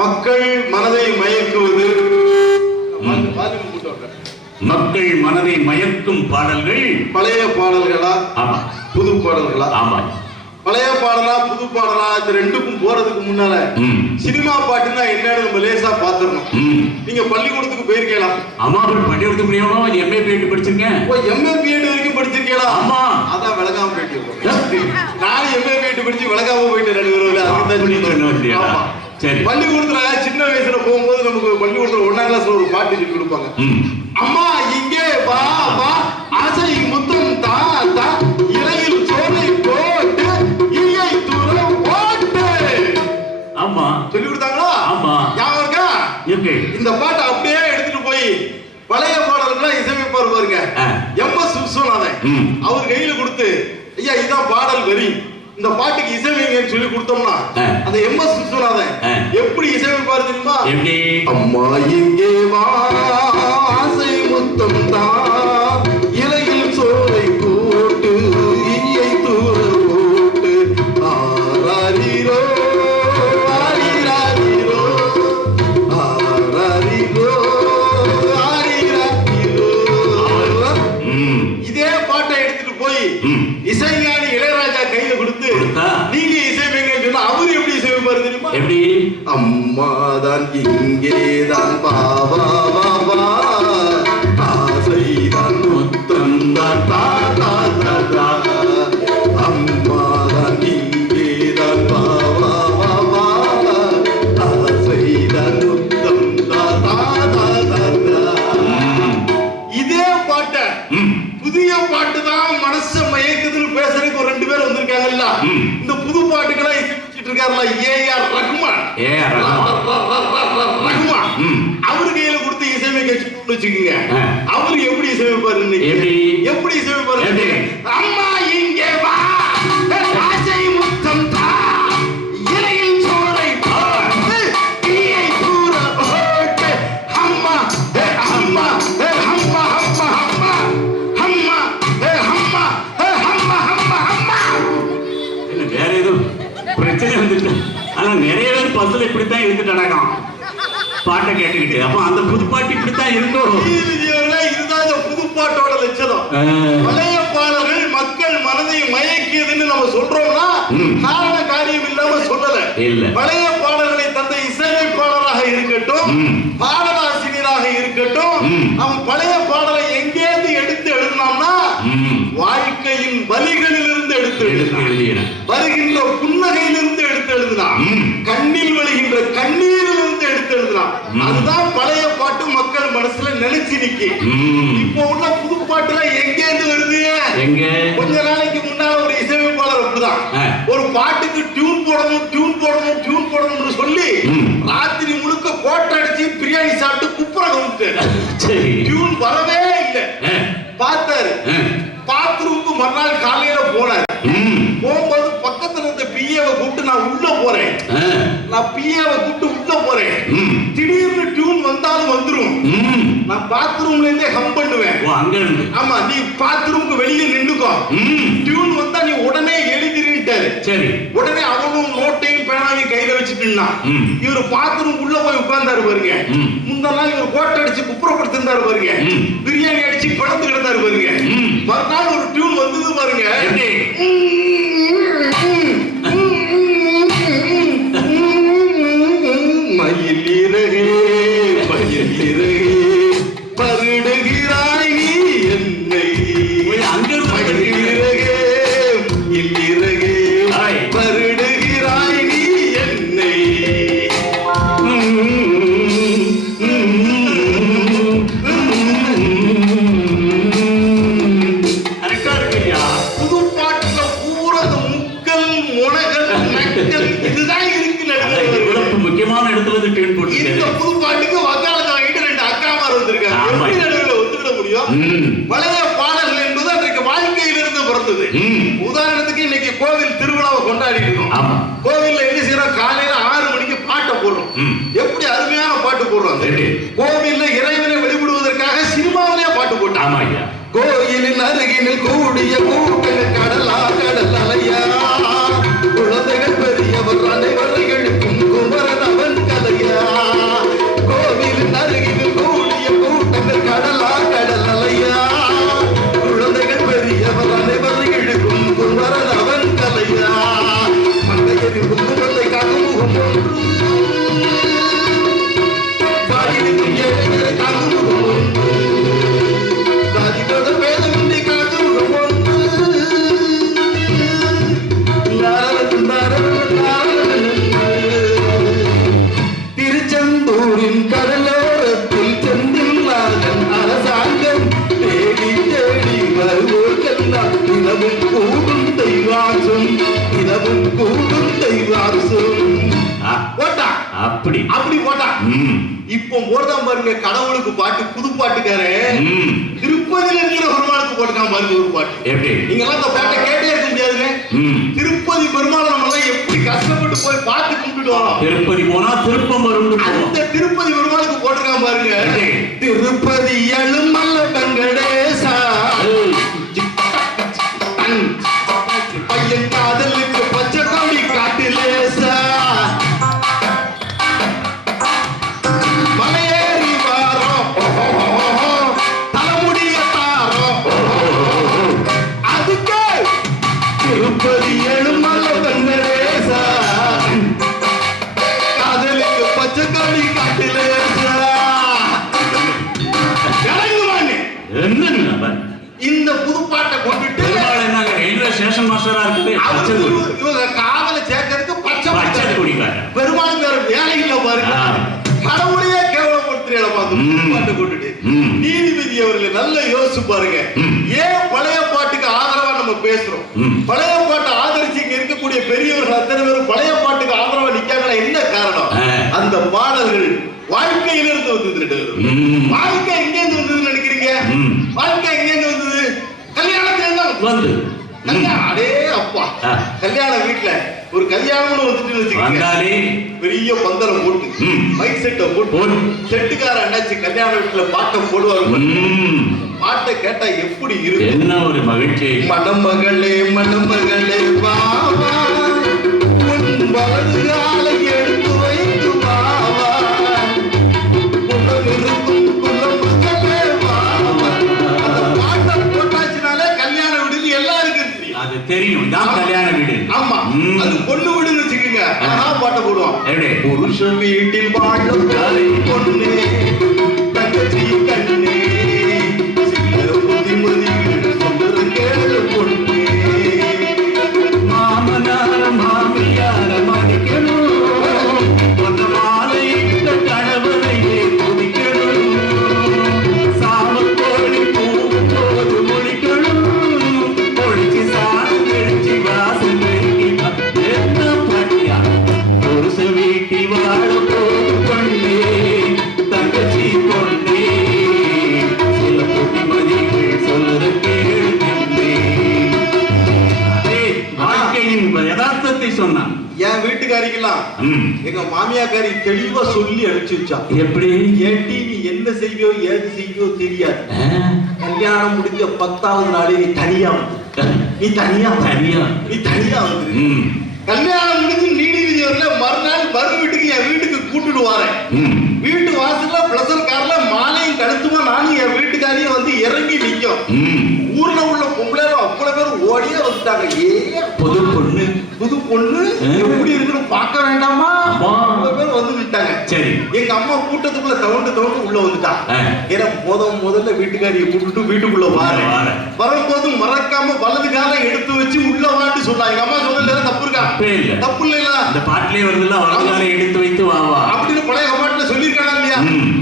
மக்கள் மனதை மயக்குவது. மக்கள் மனதை மயக்கும் பாடல்கள் பழைய பாடல்களா, புது பாடல்களா? ஆமா, பழைய பாடலா புது பாடலா? இந்த ரெண்டுக்கும் போறதுக்கு முன்னால சினிமா பாட்டுன்னா என்னன்னு நம்ம லேசா பாத்துறோம். நீங்க பள்ளிக்கூடத்துக்கு போயிருக்கலாம். ஆமா, பள்ளிக்கூடத்துக்கு போயிருக்கோம். எம்ஏ பிஎட் படிச்சிருக்கேன். எம்ஏ பிஎட் வரைக்கும் படிச்சிருக்கீங்களா? ஆமா, அதான் விளக்காம போயிட்டு நானும் எம்ஏ பிஎட் படிச்சு விளக்காம போயிட்டு நடுவர்கள். சரி, பள்ளிக்கூடத்துல சின்ன வயசுல போகும்போது நமக்கு பள்ளிக்கூடத்துல 1ஆம் கிளாஸ்ல ஒரு பாட்டு சொல்லி கொடுப்பாங்க. அம்மா இங்கே வா வா, ஆசை முத்தம் தா தா, இலையில் சோலை போட்டு ஈயை தூரம் போட்டு. ஆமா, சொல்லி கொடுத்தாங்களா? ஆமா, ஞாபகம் இருக்கா? இந்த பாட்டை அப்படியே எடுத்துட்டு போய் பழைய பாடல்கள் இசையமைப்பார் பாருங்க, எம்.எஸ். விஸ்வநாதன், அவர் கையில கொடுத்து, ஐயா இதான் பாடல் வரி, இந்த பாட்டுக்கு இசையமைங்கன்னு சொல்லி கொடுத்தோம்னா, அந்த எம்.எஸ். விஸ்வநாதன் எப்படி இசையமைப்பாரு தெரியுமா? அம்மா இங்கே வா, ஆசை முத்தம் தான், இலையில் சோலை போட்டு ஈயை தூர போட்டு, ஆராரிரோ ஆரிராரிரோ ஆராரிரோ ஆரிராரிரோ. இதே பாட்டை எடுத்துட்டு போய் இசைஞானி இளையராஜா கையில கொடுத்து நீங்க இசைப்பீங்கன்னு சொன்னா அவரு எப்படி இசைப்பாரு தெரியுமா? எப்படி? அம்மாதான் இங்கேதான் பாவா பாபா, ஆசைதான் முத்தம் தான் தாத்தா தாத்தா, அம்மாதான் இங்கேதான் பாவா பாபா, ஆசைதான் முத்தம் தாத்தா தாத்தா. இதே பாட்ட புதிய பாட்டு தான் மனச மயக்குதுன்னு பேசுறதுக்கு ஒரு 2 பேர் வந்திருக்காங்கல்ல. இந்த புது பாட்டுக்கெல்லாம் இசைச்சிட்டு இருக்காருல்ல ஏஆர் ரஹ்மான். அவரு கையில கொடுத்து இசையமைக்க வச்சுக்கோங்க. அவரு எப்படி இசையமைப்பாரு? எப்படி இசையமைப்பாரு? அம்மா இங்கே வா, ஆசை முத்தம் தா, இலையில் சோலை போட்டு ஈயை தூர போட்டு, அம்மா அம்மா எதுவும் பிரச்சனை வந்துட்டு. ஆனா நிறைய பேர் பஸ்ல இப்படித்தான் இருந்துட்டு நடக்கும் பாட்டை கேட்டுக்கிட்டு. அப்ப அந்த புதுப்பாட்டு இப்படித்தான் இருக்கும். இதுதான் இந்த புதுப்பாட்டோட லட்சணம். பழைய பாடல்கள் மக்கள் மனதை மயக்கியதுன்னு நம்ம சொல்றோம்னா காரண காரியம் இல்லாம சொல்லல. பழைய பாடல்களை தந்த இசையமைப்பாளராக இருக்கட்டும், பாடலாசிரியராக இருக்கட்டும், அவன் பழைய பாடலை எங்கேருந்து எடுத்து எழுதினான்னா வாழ்க்கையின் வலிகளிலிருந்து எடுத்து எழுதினான், வருகின்ற புன்னகையிலிருந்து எடுத்து எழுதினான், கண்ணில் வழிகின்ற கண்ணீரிலிருந்து எடுத்து எழுதினான். அதுதான் பழைய பாட்டு மக்கள் மனசுல நினைச்சு நிக்கி. இப்போ உள்ள புது பாட்டுல எங்கேருந்து வருது? கொஞ்ச நாளைக்கு முன்னால ஒரு இசையமைப்பாளர் அப்படிதான் ஒரு பாட்டுக்கு டியூன் போடணும் டியூன் போடணும் டியூன் போடணும்னு சொல்லி ராத்திரி முழுக்க கோட்டை அடிச்சு பிரியாணி சாப்பிட்டு குப்புற வந்துட்டாரு. டியூன் வரவே இல்லை. பார்த்தாரு. பாத்ரூமுக்கு மறுநாள் காலையில போனாரு. போகும்போது பக்கத்துல இருந்த பிஏவை கூப்பிட்டு நான் உள்ள போறேன், நான் பிஏவை கூப்பிட்டு உள்ள போறேன், திடீர்னு டியூன் வந்தாலும் வந்துரும், நான் பாத்ரூம்ல இருந்தே ஹம் பண்ணுவேன். ஆமா, நீ பாத்ரூமுக்கு வெளியே நின்னுக்கோ, டியூன் வந்தா நீ உடனே எழுதிருட்டாரு. சரி, உடனே அவனும் நோட்டையும் பேனாவையும் கையில வச்சுட்டுனா இவரு பாத்ரூம் உள்ள போய் உட்கார்ந்தாரு பாருங்க. முந்தா நாள் இவர் கோட்டை அடிச்சு குப்புறப்படுத்திருந்தாரு பாருங்க, பிரியாணி அடிச்சு பழந்து கிடந்தாரு பாருங்க. மறுநாள் ஒரு டியூன் வந்தது பாருங்க. மயிலிறகே மயிலிறகே பருடுகிறாய் நீ என்னை, மயிலிறகே மயிலிறகே பருடுகிறாய் நீ என்னை. புது பாட்டுல பூரது முக்கல் முனகல் நக்கல் இதுதான் இருக்கு. முக்கியமான இடத்துல இந்த புது பாட்டுக்கு வக்காலத்தை வாங்கிட்டு ரெண்டு அக்காமார் வந்திருக்காங்க. எப்படி நடுவில் ஒத்துக்கிட முடியும்? பழைய பாடல்கள் என்பது அன்றைக்கு வாழ்க்கையிலிருந்து பிறந்தது. உதாரணத்துக்கு இன்னைக்கு கோவில் திருவிழாவை கொண்டாடி இருக்கோம். கோவில்ல என்ன செய்யறோம்? காலையில 6 மணிக்கு பாட்டை போடுறோம். எப்படி அருமையான பாட்டு போடுறோம். கோவில்ல இறைவனை வழிபடுவதற்காக சினிமாவிலே பாட்டு போட்டாங்க. கோயிலின் அருகினில் கூடிய கூட்டங்கள் கடலா கடல் அலையா, குழந்தைகள் பெரியவர் அனைவர்களுக்கும் குமரன் அவன் கலையா. கோவிலின் அருகினில் கூடிய கூட்டங்கள் கடலா கடல் அலையா, குழந்தைகள் பெரியவர் அனைவர்களுக்கும் குமரன் அவன் கலையா. மங்கையரின் குங்குமத்தை காக்கும் வாயிலின் ஏழை காக்கும் திருச்செந்தூரின் கடலோரத்தில் செந்தில்நாதன் அரசாங்கம் தேடி தேடி வருவோர்க்கெல்லாம் தினமும் கூடும் தெய்வாசும், தினமும் கூடும் தெய்வாசும் போட்டா. அப்படி அப்படி போட்டா. இப்போ போடுதான் பாருங்க கடவுளுக்கு பாட்டு. புது பாட்டுக்காரன் திருப்பதியில இருக்கிற பெருமாளுக்கு போட்டுக்காம பாருங்க ஒரு பாட்டு. எப்படி நீங்க எல்லாம் இந்த பாட்டை கேட்டே இருக்க முடியாதுங்க. திருப்பதி பெருமாள் நம்ம எல்லாம் எப்படி கஷ்டப்பட்டு போய் பாட்டு கும்பிட்டு வரோம். திருப்பதி போனா திருப்பம் வரும். அந்த திருப்பதி பெருமாளுக்கு போட்டுக்காம பாருங்க. திருப்பதி எழுமல்ல வெங்கடேசா பையன் காதலுக்கு பச்சை கொடி காட்டிலேசா, மலையேறி வாரோம் தலைமுடிய தாரோம், அதுக்கு திருப்பதி எழுமல்ல வெங்கடேசா காதலுக்கு பச்சை கொடி காட்டிலேசா. இந்த புதுப்பாட்டை கொண்டுட்டு ரயில்வே ஸ்டேஷன் மாஸ்டரா இருக்குது. இவங்க காதல சேர்க்கறதுக்கு பச்சை குடிக்காரு. பெருமாளுக்கு வேற வேலை இல்ல பாருங்க. கடவுளையே கேவலப்படுத்துறீங்க பாட்டு கொண்டுட்டு. நீதிபதி அவர்கள் நல்ல யோசிச்சு பாருங்க. ஏன் பழைய பாட்டுக்கு ஆதரவா நம்ம பேசுறோம்? பழைய பாட்டை ஆதரிச்சு இங்க இருக்கக்கூடிய பெரியவர்கள் அத்தனை பேரும் பழைய பாட்டுக்கு ஆதரவா நிக்காங்கன்னா என்ன காரணம்? அந்த பாடல்கள் வாழ்க்கையிலிருந்து வந்தது. வாழ்க்கை எங்க இருந்து வந்ததுன்னு நினைக்கிறீங்க? வாழ்க்கை எங்க இருந்து வந்தது? கல்யாணத்துல வந்து அடே அப்பா, கல்யாண வீட்டுல ஒரு கல்யாணம்னு வந்துட்டு வச்சுக்கோங்க, பெரிய பந்தரம் போட்டு மைக் செட்டை போட்டு செட்டுக்கார அண்ணாச்சி கல்யாண வீட்டுல பாட்டை போடுவாரு. பாட்டை கேட்டா எப்படி இருக்கு? என்ன ஒரு மகிழ்ச்சி. மணமகளே மணமகளே வா அது பொண்ணு வீடுன்னு வச்சுக்கோங்க. அதான் பாட்டை போடுவோம். எப்படி? புருஷன் வீட்டில் வாழும் பொண்ணு தங்கச்சி கண்ணே சில புத்திமதிகள் சொல்றது கேளு பொண்ணு. மாமனார மாமியார மதிக்கணும், அந்த மாலையிட்ட கணவனையே துதிக்கணும், சாமக்கோழி பூவும் போது ஒழிக்கணும், ஒழிச்சு சாணம் தெளிச்சு வாசல் வெட்டி என்ன பாட்டியா புருஷ வீட்டி வாழ போது பொண்ணே தங்கச்சி பொண்ணே சில புத்திமதிகள் சொல்லுற கேளு பொண்ணே. வாழ்க்கையின் யதார்த்தத்தை சொன்னான். என் வீட்டுக்காரிக்கெல்லாம் எங்க மாமியாக்காரி தெளிவா சொல்லி அனுப்பிச்சு வச்சா. எப்படி? ஏட்டி நீ என்ன செய்வியோ ஏது செய்வியோ தெரியாது, கல்யாணம் முடிஞ்ச 10வது நாளே நீ தனியா வந்து நீ தனியா வந்து கல்யாணம் முடிஞ்சு நீடிவிதி வரல மறுநாள் மறு வீட்டுக்கு என் வீட்டுக்கு கூட்டுட்டு வரேன். வீட்டு வாசல்ல பிளசல் கார்ல மாலையும் கழுத்துமா நானும் என் வீட்டுக்காரியும் வந்து இறங்கி நிக்கும். ஊர்ல உள்ள பொம்பளை அவ்வளவு பேர் ஓடியே வந்துட்டாங்க. புது பொண்ணு எப்படி இருக்குன்னு பார்க்க வேண்டாமா? அவ்வளவு பேர் வந்து நிட்டாங்க. சரி, எங்க அம்மா கூட்டத்துக்குள்ள தவுண்டு உள்ள வந்துட்டா. ஏன்னா முதல்ல வீட்டுக்காரியை கூப்பிட்டு வீட்டுக்குள்ள வரும்போது மறக்காம வலது காலம் எடுத்து வச்சு உள்ள வாட்டு சொன்னாங்க. எங்க அம்மா சொன்னதுல தப்பு இருக்கா? தப்பு இல்ல. இந்த பாட்டிலே வருதுல்ல, வலது காலம் எடுத்து வைத்து வா அப்படின்னு பழைய பாட்டுல சொல்லிருக்காங்க இல்லையா?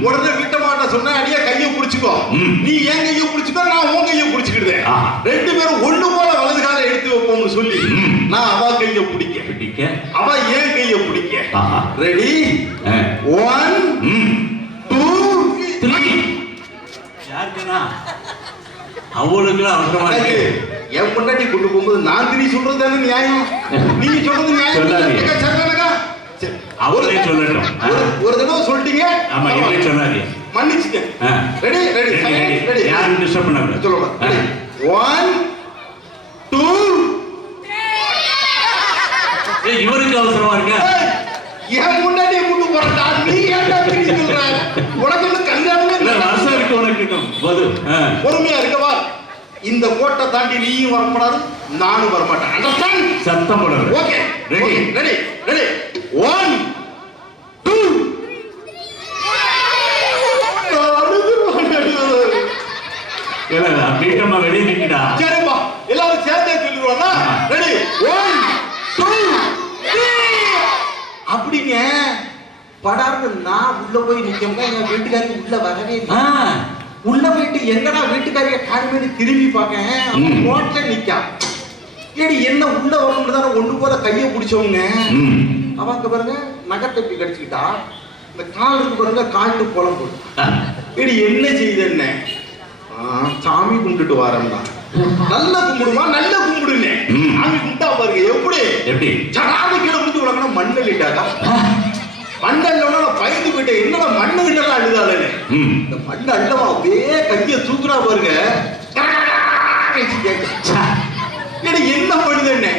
உடனே வீட்ட மாட்ட சொன்னா அடியா கையை பிடிச்சுக்கோ, நீ ஏன் கையை பிடிச்சுக்கோ, நான் உன் கையை பிடிச்சுக்கிட்டேன், ரெண்டு பேரும் ஒண்ணு போல வலது காலம் எடுத்து வைப்போம்னு சொல்லி நான் அவ கையை பிடிக்க அவ ஏன் கையை பிடிக்க. ரெடி? 1 2 3. யாருக்குனா அவளுக்கு அவசரமா இருக்கு. என் பொண்டாட்டி கொண்டு போகும்போது நான் திரி சொல்றது தானே நியாயம், நீங்க சொல்றது நியாயம் சரிதானக்கா? அவரே சொல்லட்டும். ஒரு தடவை சொல்லிட்டீங்க. ஆமா, இவரே சொன்னாரு, மன்னிச்சுட்டேன். ரெடி? யாரும் டிஸ்டர்ப் பண்ணாத. சொல்லுங்க. 1 2. இவருக்கு அவசரமா இருக்க. என் முன்னாடியே கூட்டு போறா, நீ ஏன்டா திரி சொல்ற? உனக்கு என்ன கல்யாணமே இல்ல, வருஷம் இருக்கு உனக்கு. போது பொறுமையா இருக்கவா. இந்த கோட்டை தாண்டி நீயும் வரப்படாது, நானும் வரமாட்டேன். அண்டர்ஸ்டாண்ட்? சத்தம் போடுறது. Okay, ready? 1 2. வீட்டம்மா வெளியே நிக்கிடா. சரிப்பா, எல்லாரும் சேர்ந்தே சொல்லிடுவாங்க. ரெடி? 1 2 3. அப்படிங்க படார்னு நான் உள்ள போய் நிக்கங்க. என் வீட்டுக்காரி உள்ள வரவே இல்லை. உள்ள போயிட்டு எங்கடா வீட்டுக்காரிய காணுமே திரும்பி பார்க்க ரோட்ல நிக்கா. ஏடி என்ன உள்ள வரணும்னு தானே ஒண்ணு போல கையை பிடிச்சவங்க. அவங்க பாருங்க நகத்தப்பி கடிச்சுக்கிட்டா. இந்த கால் இருக்கு பாருங்க, காலுக்கு குளம் போடு. ஏடி என்ன செய்தேன்னு சாமி கும்பிட்டுட்டு வரேன்டா. நல்ல கும்பிடுமா, நல்ல கும்பிடுங்க. சாமி கும்பிட்டா பாருங்க எப்படி ஜடாது கீழே குடிச்சு விடங்கன்னா மண்ணல்லிட்டாக்கா. மண்ணல்லோட பயந்து போயிட்டேன். என்னடா மண்ணு கிட்டலாம் அழுதாளே. இந்த மண்ணு அள்ளவா அப்படியே கையை தூக்குறா பாருங்க. என்ன பண்ணுதுன்னு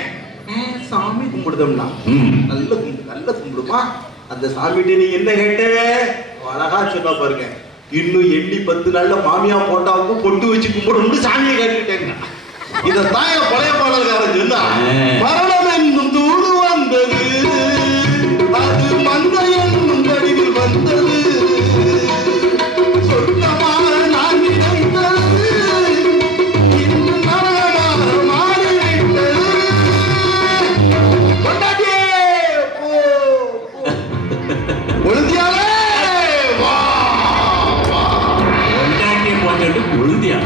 சாமி கும்பிடுதோம்னா நல்ல கும்பிடுமா. அந்த சாமிகிட்ட நீ என்ன கேட்ட? அழகா சொன்னா பாருங்க, இன்னும் எண்ணி 10 நாள்ல மாமியா போட்டாவுக்கு பொட்டு வச்சு கும்பிடணும்னு சாமியை கேட்டுக்கிட்டேங்க. இத தாய பழைய பாடல்காரன் சொன்னா, மரணம் என்னும் தூது வந்தது, அது மந்த என்னும் வடிவில் வந்தது, சொர்க்கமாக நான் நினைத்தது இன்னும் நரகமாக மாறிவிட்டது. கொண்டாட்டியே போ ஒழுந்தியாலே வா. கொண்டாட்டியை போட்டு ஒழுந்தியா?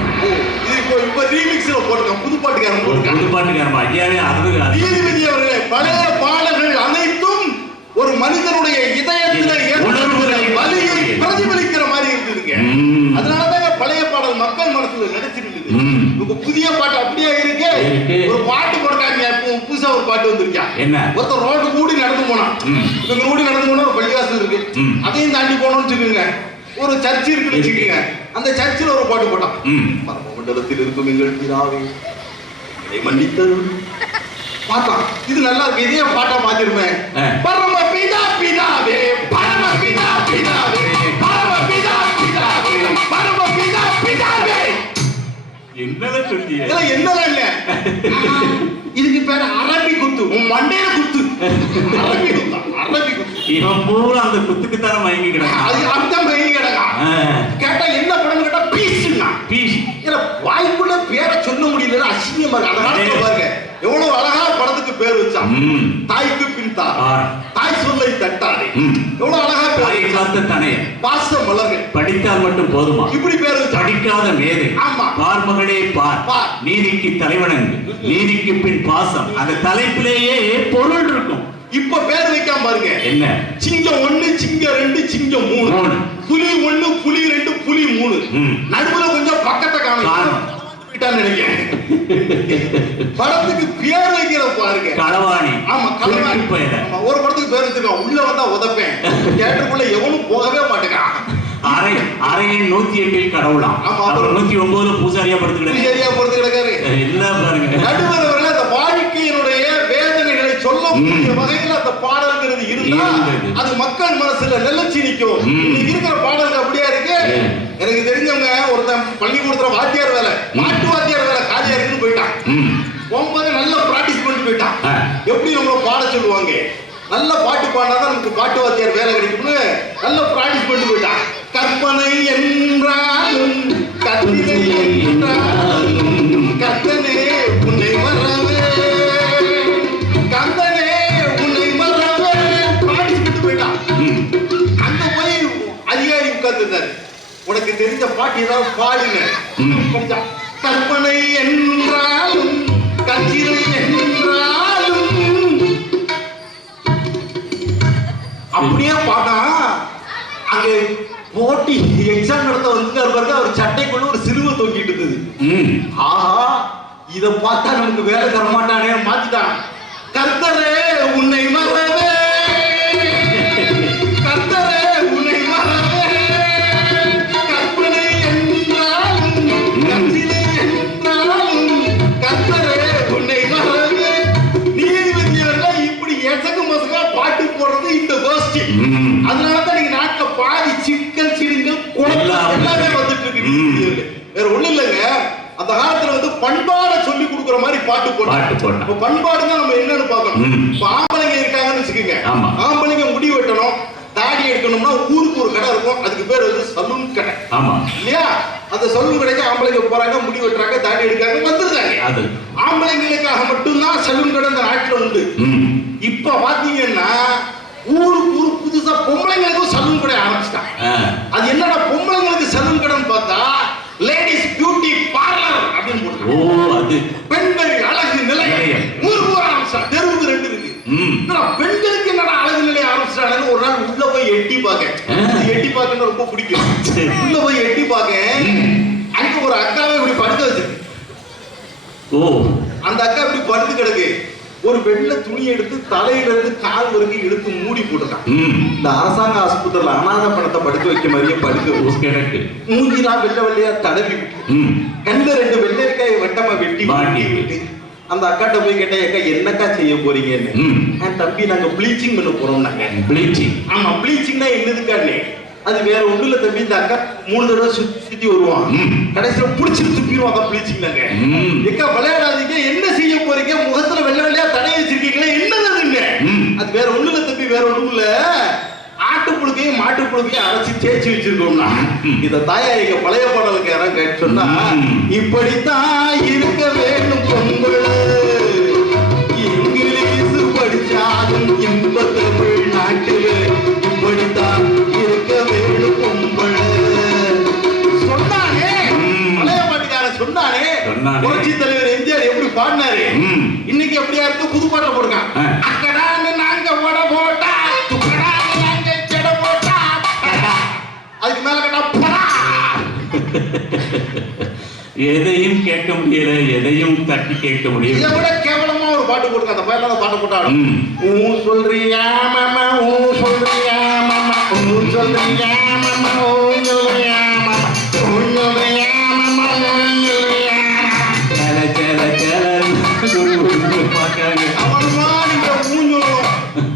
இப்ப ரீமிக்ஸ்ல போட்டுக்க, புது பாட்டுக்காரமா. நீதிபதி அவர்களே, பழைய பாடல்கள் அனைத்தும் ஒரு மனிதனுடைய இதயத்திலே உணர்வுகளை வலியை பிரதிபலிக்கிற மாதிரி இருந்ததுங்க. அதனாலதான் பழைய பாடல் மக்கள் மனசுல நினைச்சிருந்தது. இப்ப புதிய பாட்டு அப்படியே இருக்கு. ஒரு பாட்டு போடுறாங்க, இப்போ புதுசா ஒரு பாட்டு வந்திருக்கா. என்ன? ஒருத்தர் ரோடு கூடி நடந்து போனா, இவங்க கூடி நடந்து போனா ஒரு பள்ளிவாசல் இருக்கு, அதையும் தாண்டி போனோம்னு வச்சுக்கோங்க. ஒரு சர்ச் இருக்குன்னு வச்சுக்கோங்க. அந்த சர்ச்சில் ஒரு பாட்டு போட்டான், பரம மண்டலத்தில் இருக்கும் எங்கள் பிதாவே மன்னித்தருள். பார்க்கலாம், இது நல்லா இருக்கு. இதே பாட்டா மாத்திருப்பேன். பரம பிதா பிதாவே, பரம பிதா பிதாவே, பரம பிதா பிதாவே, பரம பிதா பிதாவே. என்னல இப்பதான் சொல்லியே. இதெல்லாம் என்னதான் இல்ல இதுக்கு பேரு அரபி குத்து. உன் மண்டையில குத்து. அரபி குத்தா, அரபி குத்து. இவன் பூரா அந்த குத்துக்கு தானே மயங்கி கிடக்கான். அது அர்த்தம் மயங்கி கிடக்கான். கேட்டா என்ன படம் கேட்டா பீஸ்னா பீஸ். இல்ல வாய்ப்புள்ள பேரை சொல்ல முடியல, அசிங்கமா இருக்கு. அந்த காலத்துல பாருங்க எவ்வளவு அழகா படத்துக்கு பேர் வச்சான். தாய்க்கு பின் தாய் சொல்லை தட்டாதே. எவ்வளவு அழகா பேர் காத்த தனைய பாச மலர்கள் படித்தால் மட்டும் போதுமா, இப்படி பேர் வச்சா படிக்காத மேதை. ஆமா. பார்மகளே பார், நீதிக்கு தலைவணங்கு, நீதிக்கு பின் பாசம். அந்த தலைப்பிலேயே பொருள் இருக்கும். இப்ப பேர் வைக்காம பாருங்க என்ன, சிங்கம் 1 சிங்கம் 2 சிங்கம் 3 புலி 1 புலி 2 புலி 3 நடுவுல கொஞ்சம் பக்கத்தை காணும் நினைக்கிறேன். படத்துக்கு பேர் வைக்கிற பாருங்க களவாணி. ஆமா களவாணி. ஒரு படத்துக்கு பேர் வச்சிருக்கான், உள்ள வந்தா உதப்பேன். தியேட்டருக்குள்ள எவனும் போகவே மாட்டேங்கான். அறையின் 108 கடவுளாம். அப்புறம் 109 பூசாரியா படுத்து கிடக்காரு. எல்லாம் பாருங்க. நடுவரவர்கள் அந்த வாழ்க்கையினுடைய வேதனைகளை சொல்லக்கூடிய வகையில் அந்த பாடல்கிறது இருந்தா அது மக்கள் மனசுல நிலைச்சி நிற்கும். இருக்கிற பாடல்கள் அப்படியே இருக்கு. எனக்கு தெரிஞ்சவங்க ஒருத்தன் பள்ளிக்கூடத்துல வாத்தியார் வேலை, மாட்டு வாத்தியார் வேலை காலியா இருக்குன்னு போயிட்டான். போகும்போது நல்ல பிராக்டிஸ் பண்ணிட்டு போயிட்டான். எப்படி நம்மள பாட சொல்லுவாங்க, நல்ல பாட்டு பாடினாதான் நமக்கு பாட்டு வாத்தியார் வேலை கிடைக்கும்னு நல்ல பிராக்டிஸ் பண்ணிட்டு போயிட்டான். கற்பனை என்றாலும் கற்பனை என்றாலும் கத்தனே உன்னை மறவே, கந்தனே உன்னை மறவே பிராக்டிஸ் பண்ணிட்டு போயிட்டான். அங்க போய் அதிகாரி உட்கார்ந்துருந்தாரு. உனக்கு தெரிஞ்ச பாட்டு ஏதாவது பாடுங்க. கற்பனை என்றாலும் கச்சிரை என்றாலும் அப்படியே பாட்டா. அங்க போட்டி எக்ஸாம் நடத்த வந்து அவர் சட்டைக்குள்ள ஒரு சிலுவை தொங்கிட்டு இருந்தது. ஆஹா, இத பார்த்தா நமக்கு வேலை தர மாட்டானே, மாத்திட்டான். கர்த்தரே உன்னை மறவே, கர்த்தரே உன்னை மறவே, கற்பனை என்றாலும் கச்சிரை என்றாலும் கர்த்தரே உன்னை மறவே. நீதிபதியெல்லாம் இப்படி எசகு மசகா பாட்டு போடுறது இந்த கோஷ்டி. அதனாலதான் நீங்க நாட்டுல பாதி சிக்கல் சிறுங்கள் எல்லாமே வந்துட்டு இருக்கு. வேற ஒண்ணு இல்லைங்க, அந்த காலத்துல வந்து பண்பாட சொல்லி கொடுக்குற மாதிரி பாட்டு போட்டாங்க. பண்பாடுன்னா நம்ம என்னன்னு பார்க்கணும். இப்ப ஆம்பளைங்க இருக்காங்கன்னு வச்சுக்கோங்க. ஆம்பளைங்க முடி வெட்டணும், தாடி எடுக்கணும்னா ஊருக்கு ஒரு கடை இருக்கும். அதுக்கு பேர் வந்து சலூன் கடை இல்லையா? அந்த சலூன் கடைக்கு ஆம்பளைங்க போறாங்க, முடி வெட்டுறாங்க, தாடி எடுக்காங்க, வந்துருக்காங்க. ஆம்பளைங்களுக்காக மட்டும்தான் சலூன் கடை இந்த நாட்டுல உண்டு. இப்ப பாத்தீங்கன்னா ஊருக்கு ஊரு புதுசா பொம்பளைங்களுக்கும் சலூன் கடை ஆரம்பிச்சிட்டாங்க. அது என்னடா பொம்பளைங்களுக்கு சலூன் கடைன்னு பார்த்தா லேடிஸ் பியூட்டி பார்லர் அப்படின்னு போட்டு பெண்கள் அழகு நிலையம் ஊருக்கு ஆரம்பிச்சாங்க. தெருவுக்கு 2 இருக்கு. பெண்களுக்கு என்னடா அழகு நிலையம் ஆரம்பிச்சாங்க. ஒரு நாள் உள்ள போய் எட்டி பார்க்க, எட்டி பார்க்கன்னு ரொம்ப பிடிக்கும். உள்ள போய் எட்டி பார்க்க, அங்க ஒரு அக்காவை இப்படி படுக்க வச்சிருக்கு. அந்த அக்கா இப்படி படுத்து கிடக்கு. ஒரு வெள்ளை துணி எடுத்து தலையில இருந்து கால் வரைக்கும் எடுத்து மூடி போட்டுட்டான். இந்த அரசாங்க ஆஸ்பத்திரியில அநாத பணத்தை படுக்க வைக்க மாதிரியே படுக்க, மூஞ்சிலாம் வெள்ளை வெள்ளையா தடவி விட்டு, கண்ட 2 வெள்ளரிக்காயை வட்டமா வெட்டி அந்த அக்காட்ட போய் கேட்டேன், அக்கா என்னக்கா செய்ய போறீங்கன்னு. தம்பி நாங்க ப்ளீச்சிங் பண்ண போறோம். நாங்க ப்ளீச்சிங். ஆமா, ப்ளீச்சிங்னா என்னதுக்கானே அது வேற ஒண்ணுல தம்பி. இந்த அக்கா 3 தடவை சுத்தி வருவான், கடைசியில புடிச்சு துப்பிடுவாங்க. ப்ளீச்சிங் நாங்க. எக்கா விளையாடாதீங்க, என்ன செய்ய போறீங்க, முகத்துல வெள்ளை வெள்ளையா தடை வச்சிருக்கீங்களே, என்னதுங்க? அது வேற ஒண்ணுல தம்பி, வேற ஒண்ணுல ஆட்டுப்புழுக்கையும் மாட்டுப்புழுக்கையும் அரைச்சி தேய்ச்சி வச்சிருக்கோம்னா இத தாயா எங்க பழைய பாடலுக்கு யாரும் கேட்டு சொன்னா, இப்படித்தான் இருக்க வேண்டும் பொங்கல், இங்கிலீஷ் படிச்சாலும் இன்ப தமிழ் நாட்டில் இப்படித்தான் இருக்க வேண்டும் பொங்கல் சொன்னானே. பழைய பாட்டுக்காரன் சொன்னானே. புரட்சி தலைவர் எம்ஜிஆர் எப்படி பாடினாரு, இன்னைக்கு எப்படியா இருக்கு, புது பாட்டை போடுறான். அக்கடான்னு நாங்க ஓட போட்டா, துக்கடான்னு நாங்க செட போட்டா, அதுக்கு மேல கேட்டா போடா. எதையும் கேட்க முடியல, எதையும் தட்டி கேட்க முடியல. இதை விட கேவலமா ஒரு பாட்டு போட்டுருக்க. அந்த பையன் அந்த பாட்டு போட்டாலும் சொல்றியா மாமா, சொல்றியா மாமா, சொல்றியா மாமா, சொல்றியா மாமா, சொல்றியா மாமா, சொல்றியா. அவனுமா நீங்க ஊஞ்சலும்,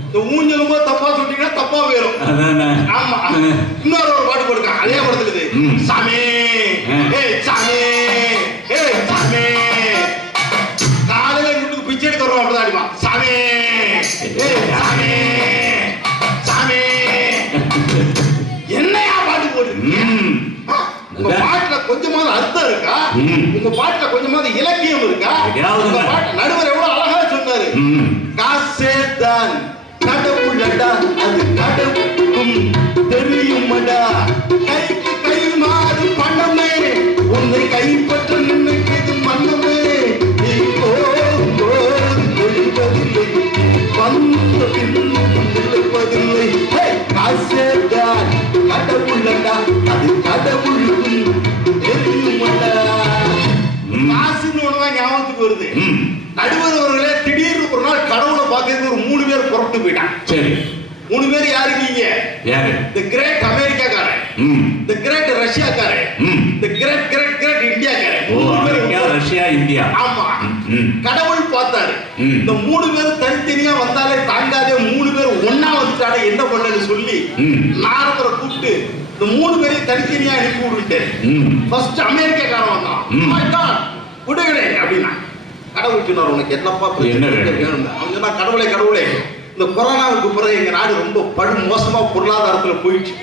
இந்த ஊஞ்சலும் போது தப்பா சொல்லிட்டீங்கன்னா தப்பா போயிடும். ஆமா, இன்னொரு ஒரு பாட்டு போட்டுருக்கான் அதே படத்துல. சாமி ஏ சாமி, ஏ சாமி இந்த பாட்டுல கொஞ்சமாவது இலக்கியம் இருக்கா? இந்த பாட்டு நடுவர் எவ்வளவு அழகா சொன்னாரு. காசே தான் கடவுளடா, அது கடவுளுக்கும் தெரியுமடா. கைக்கு கை மாறு பணமே, உன்னை கைப்பற்ற நினைக்கிறது மன்னமே. நீ ஒழிவதில்லை, வந்த பின்பதில்லை. காசே தான் கடவுளடா, அது கடவுளுக்கும் தெரியுமடா. காசுன்னு ஒண்ணுதான் ஞாபகத்துக்கு வருது. நடுவர் அவர்களே திடீர்னு ஒரு நாள் கடவுளை பார்க்கறதுக்கு ஒரு 3 பேர் புறப்பட்டு போயிட்டான். சரி, 3 பேர் யாரு? நீங்க யாரு? தி கிரேட் அமெரிக்காக்காரன், தி கிரேட் ரஷ்யாக்காரன், தி கிரேட் கிரேட் கிரேட் இந்தியாக்காரன். 3 பேர் ரஷ்யா இந்தியா. ஆமா. கடவுள் பார்த்தாரு, இந்த 3 பேர் தனித்தனியா வந்தாலே தாங்காதே, 3 பேர் ஒண்ணா வந்துட்டாலே என்ன பண்ணன்னு சொல்லி நாரதரை கூப்பிட்டு இந்த 3 பேரையும் தனித்தனியா அனுப்பி விட்டுட்டேன். ஃபர்ஸ்ட் அமெரிக்காக்காரன் வந்தான். விடுகிறே அப்படின்னா கடவுள் சொன்னார், உனக்கு என்னப்பா என்ன வேணும்? அவங்க சொன்னா, கடவுளே கடவுளே, இந்த கொரோனாவுக்கு பிறகு எங்க நாடு ரொம்ப படு மோசமா பொருளாதாரத்துல போயிடுச்சு.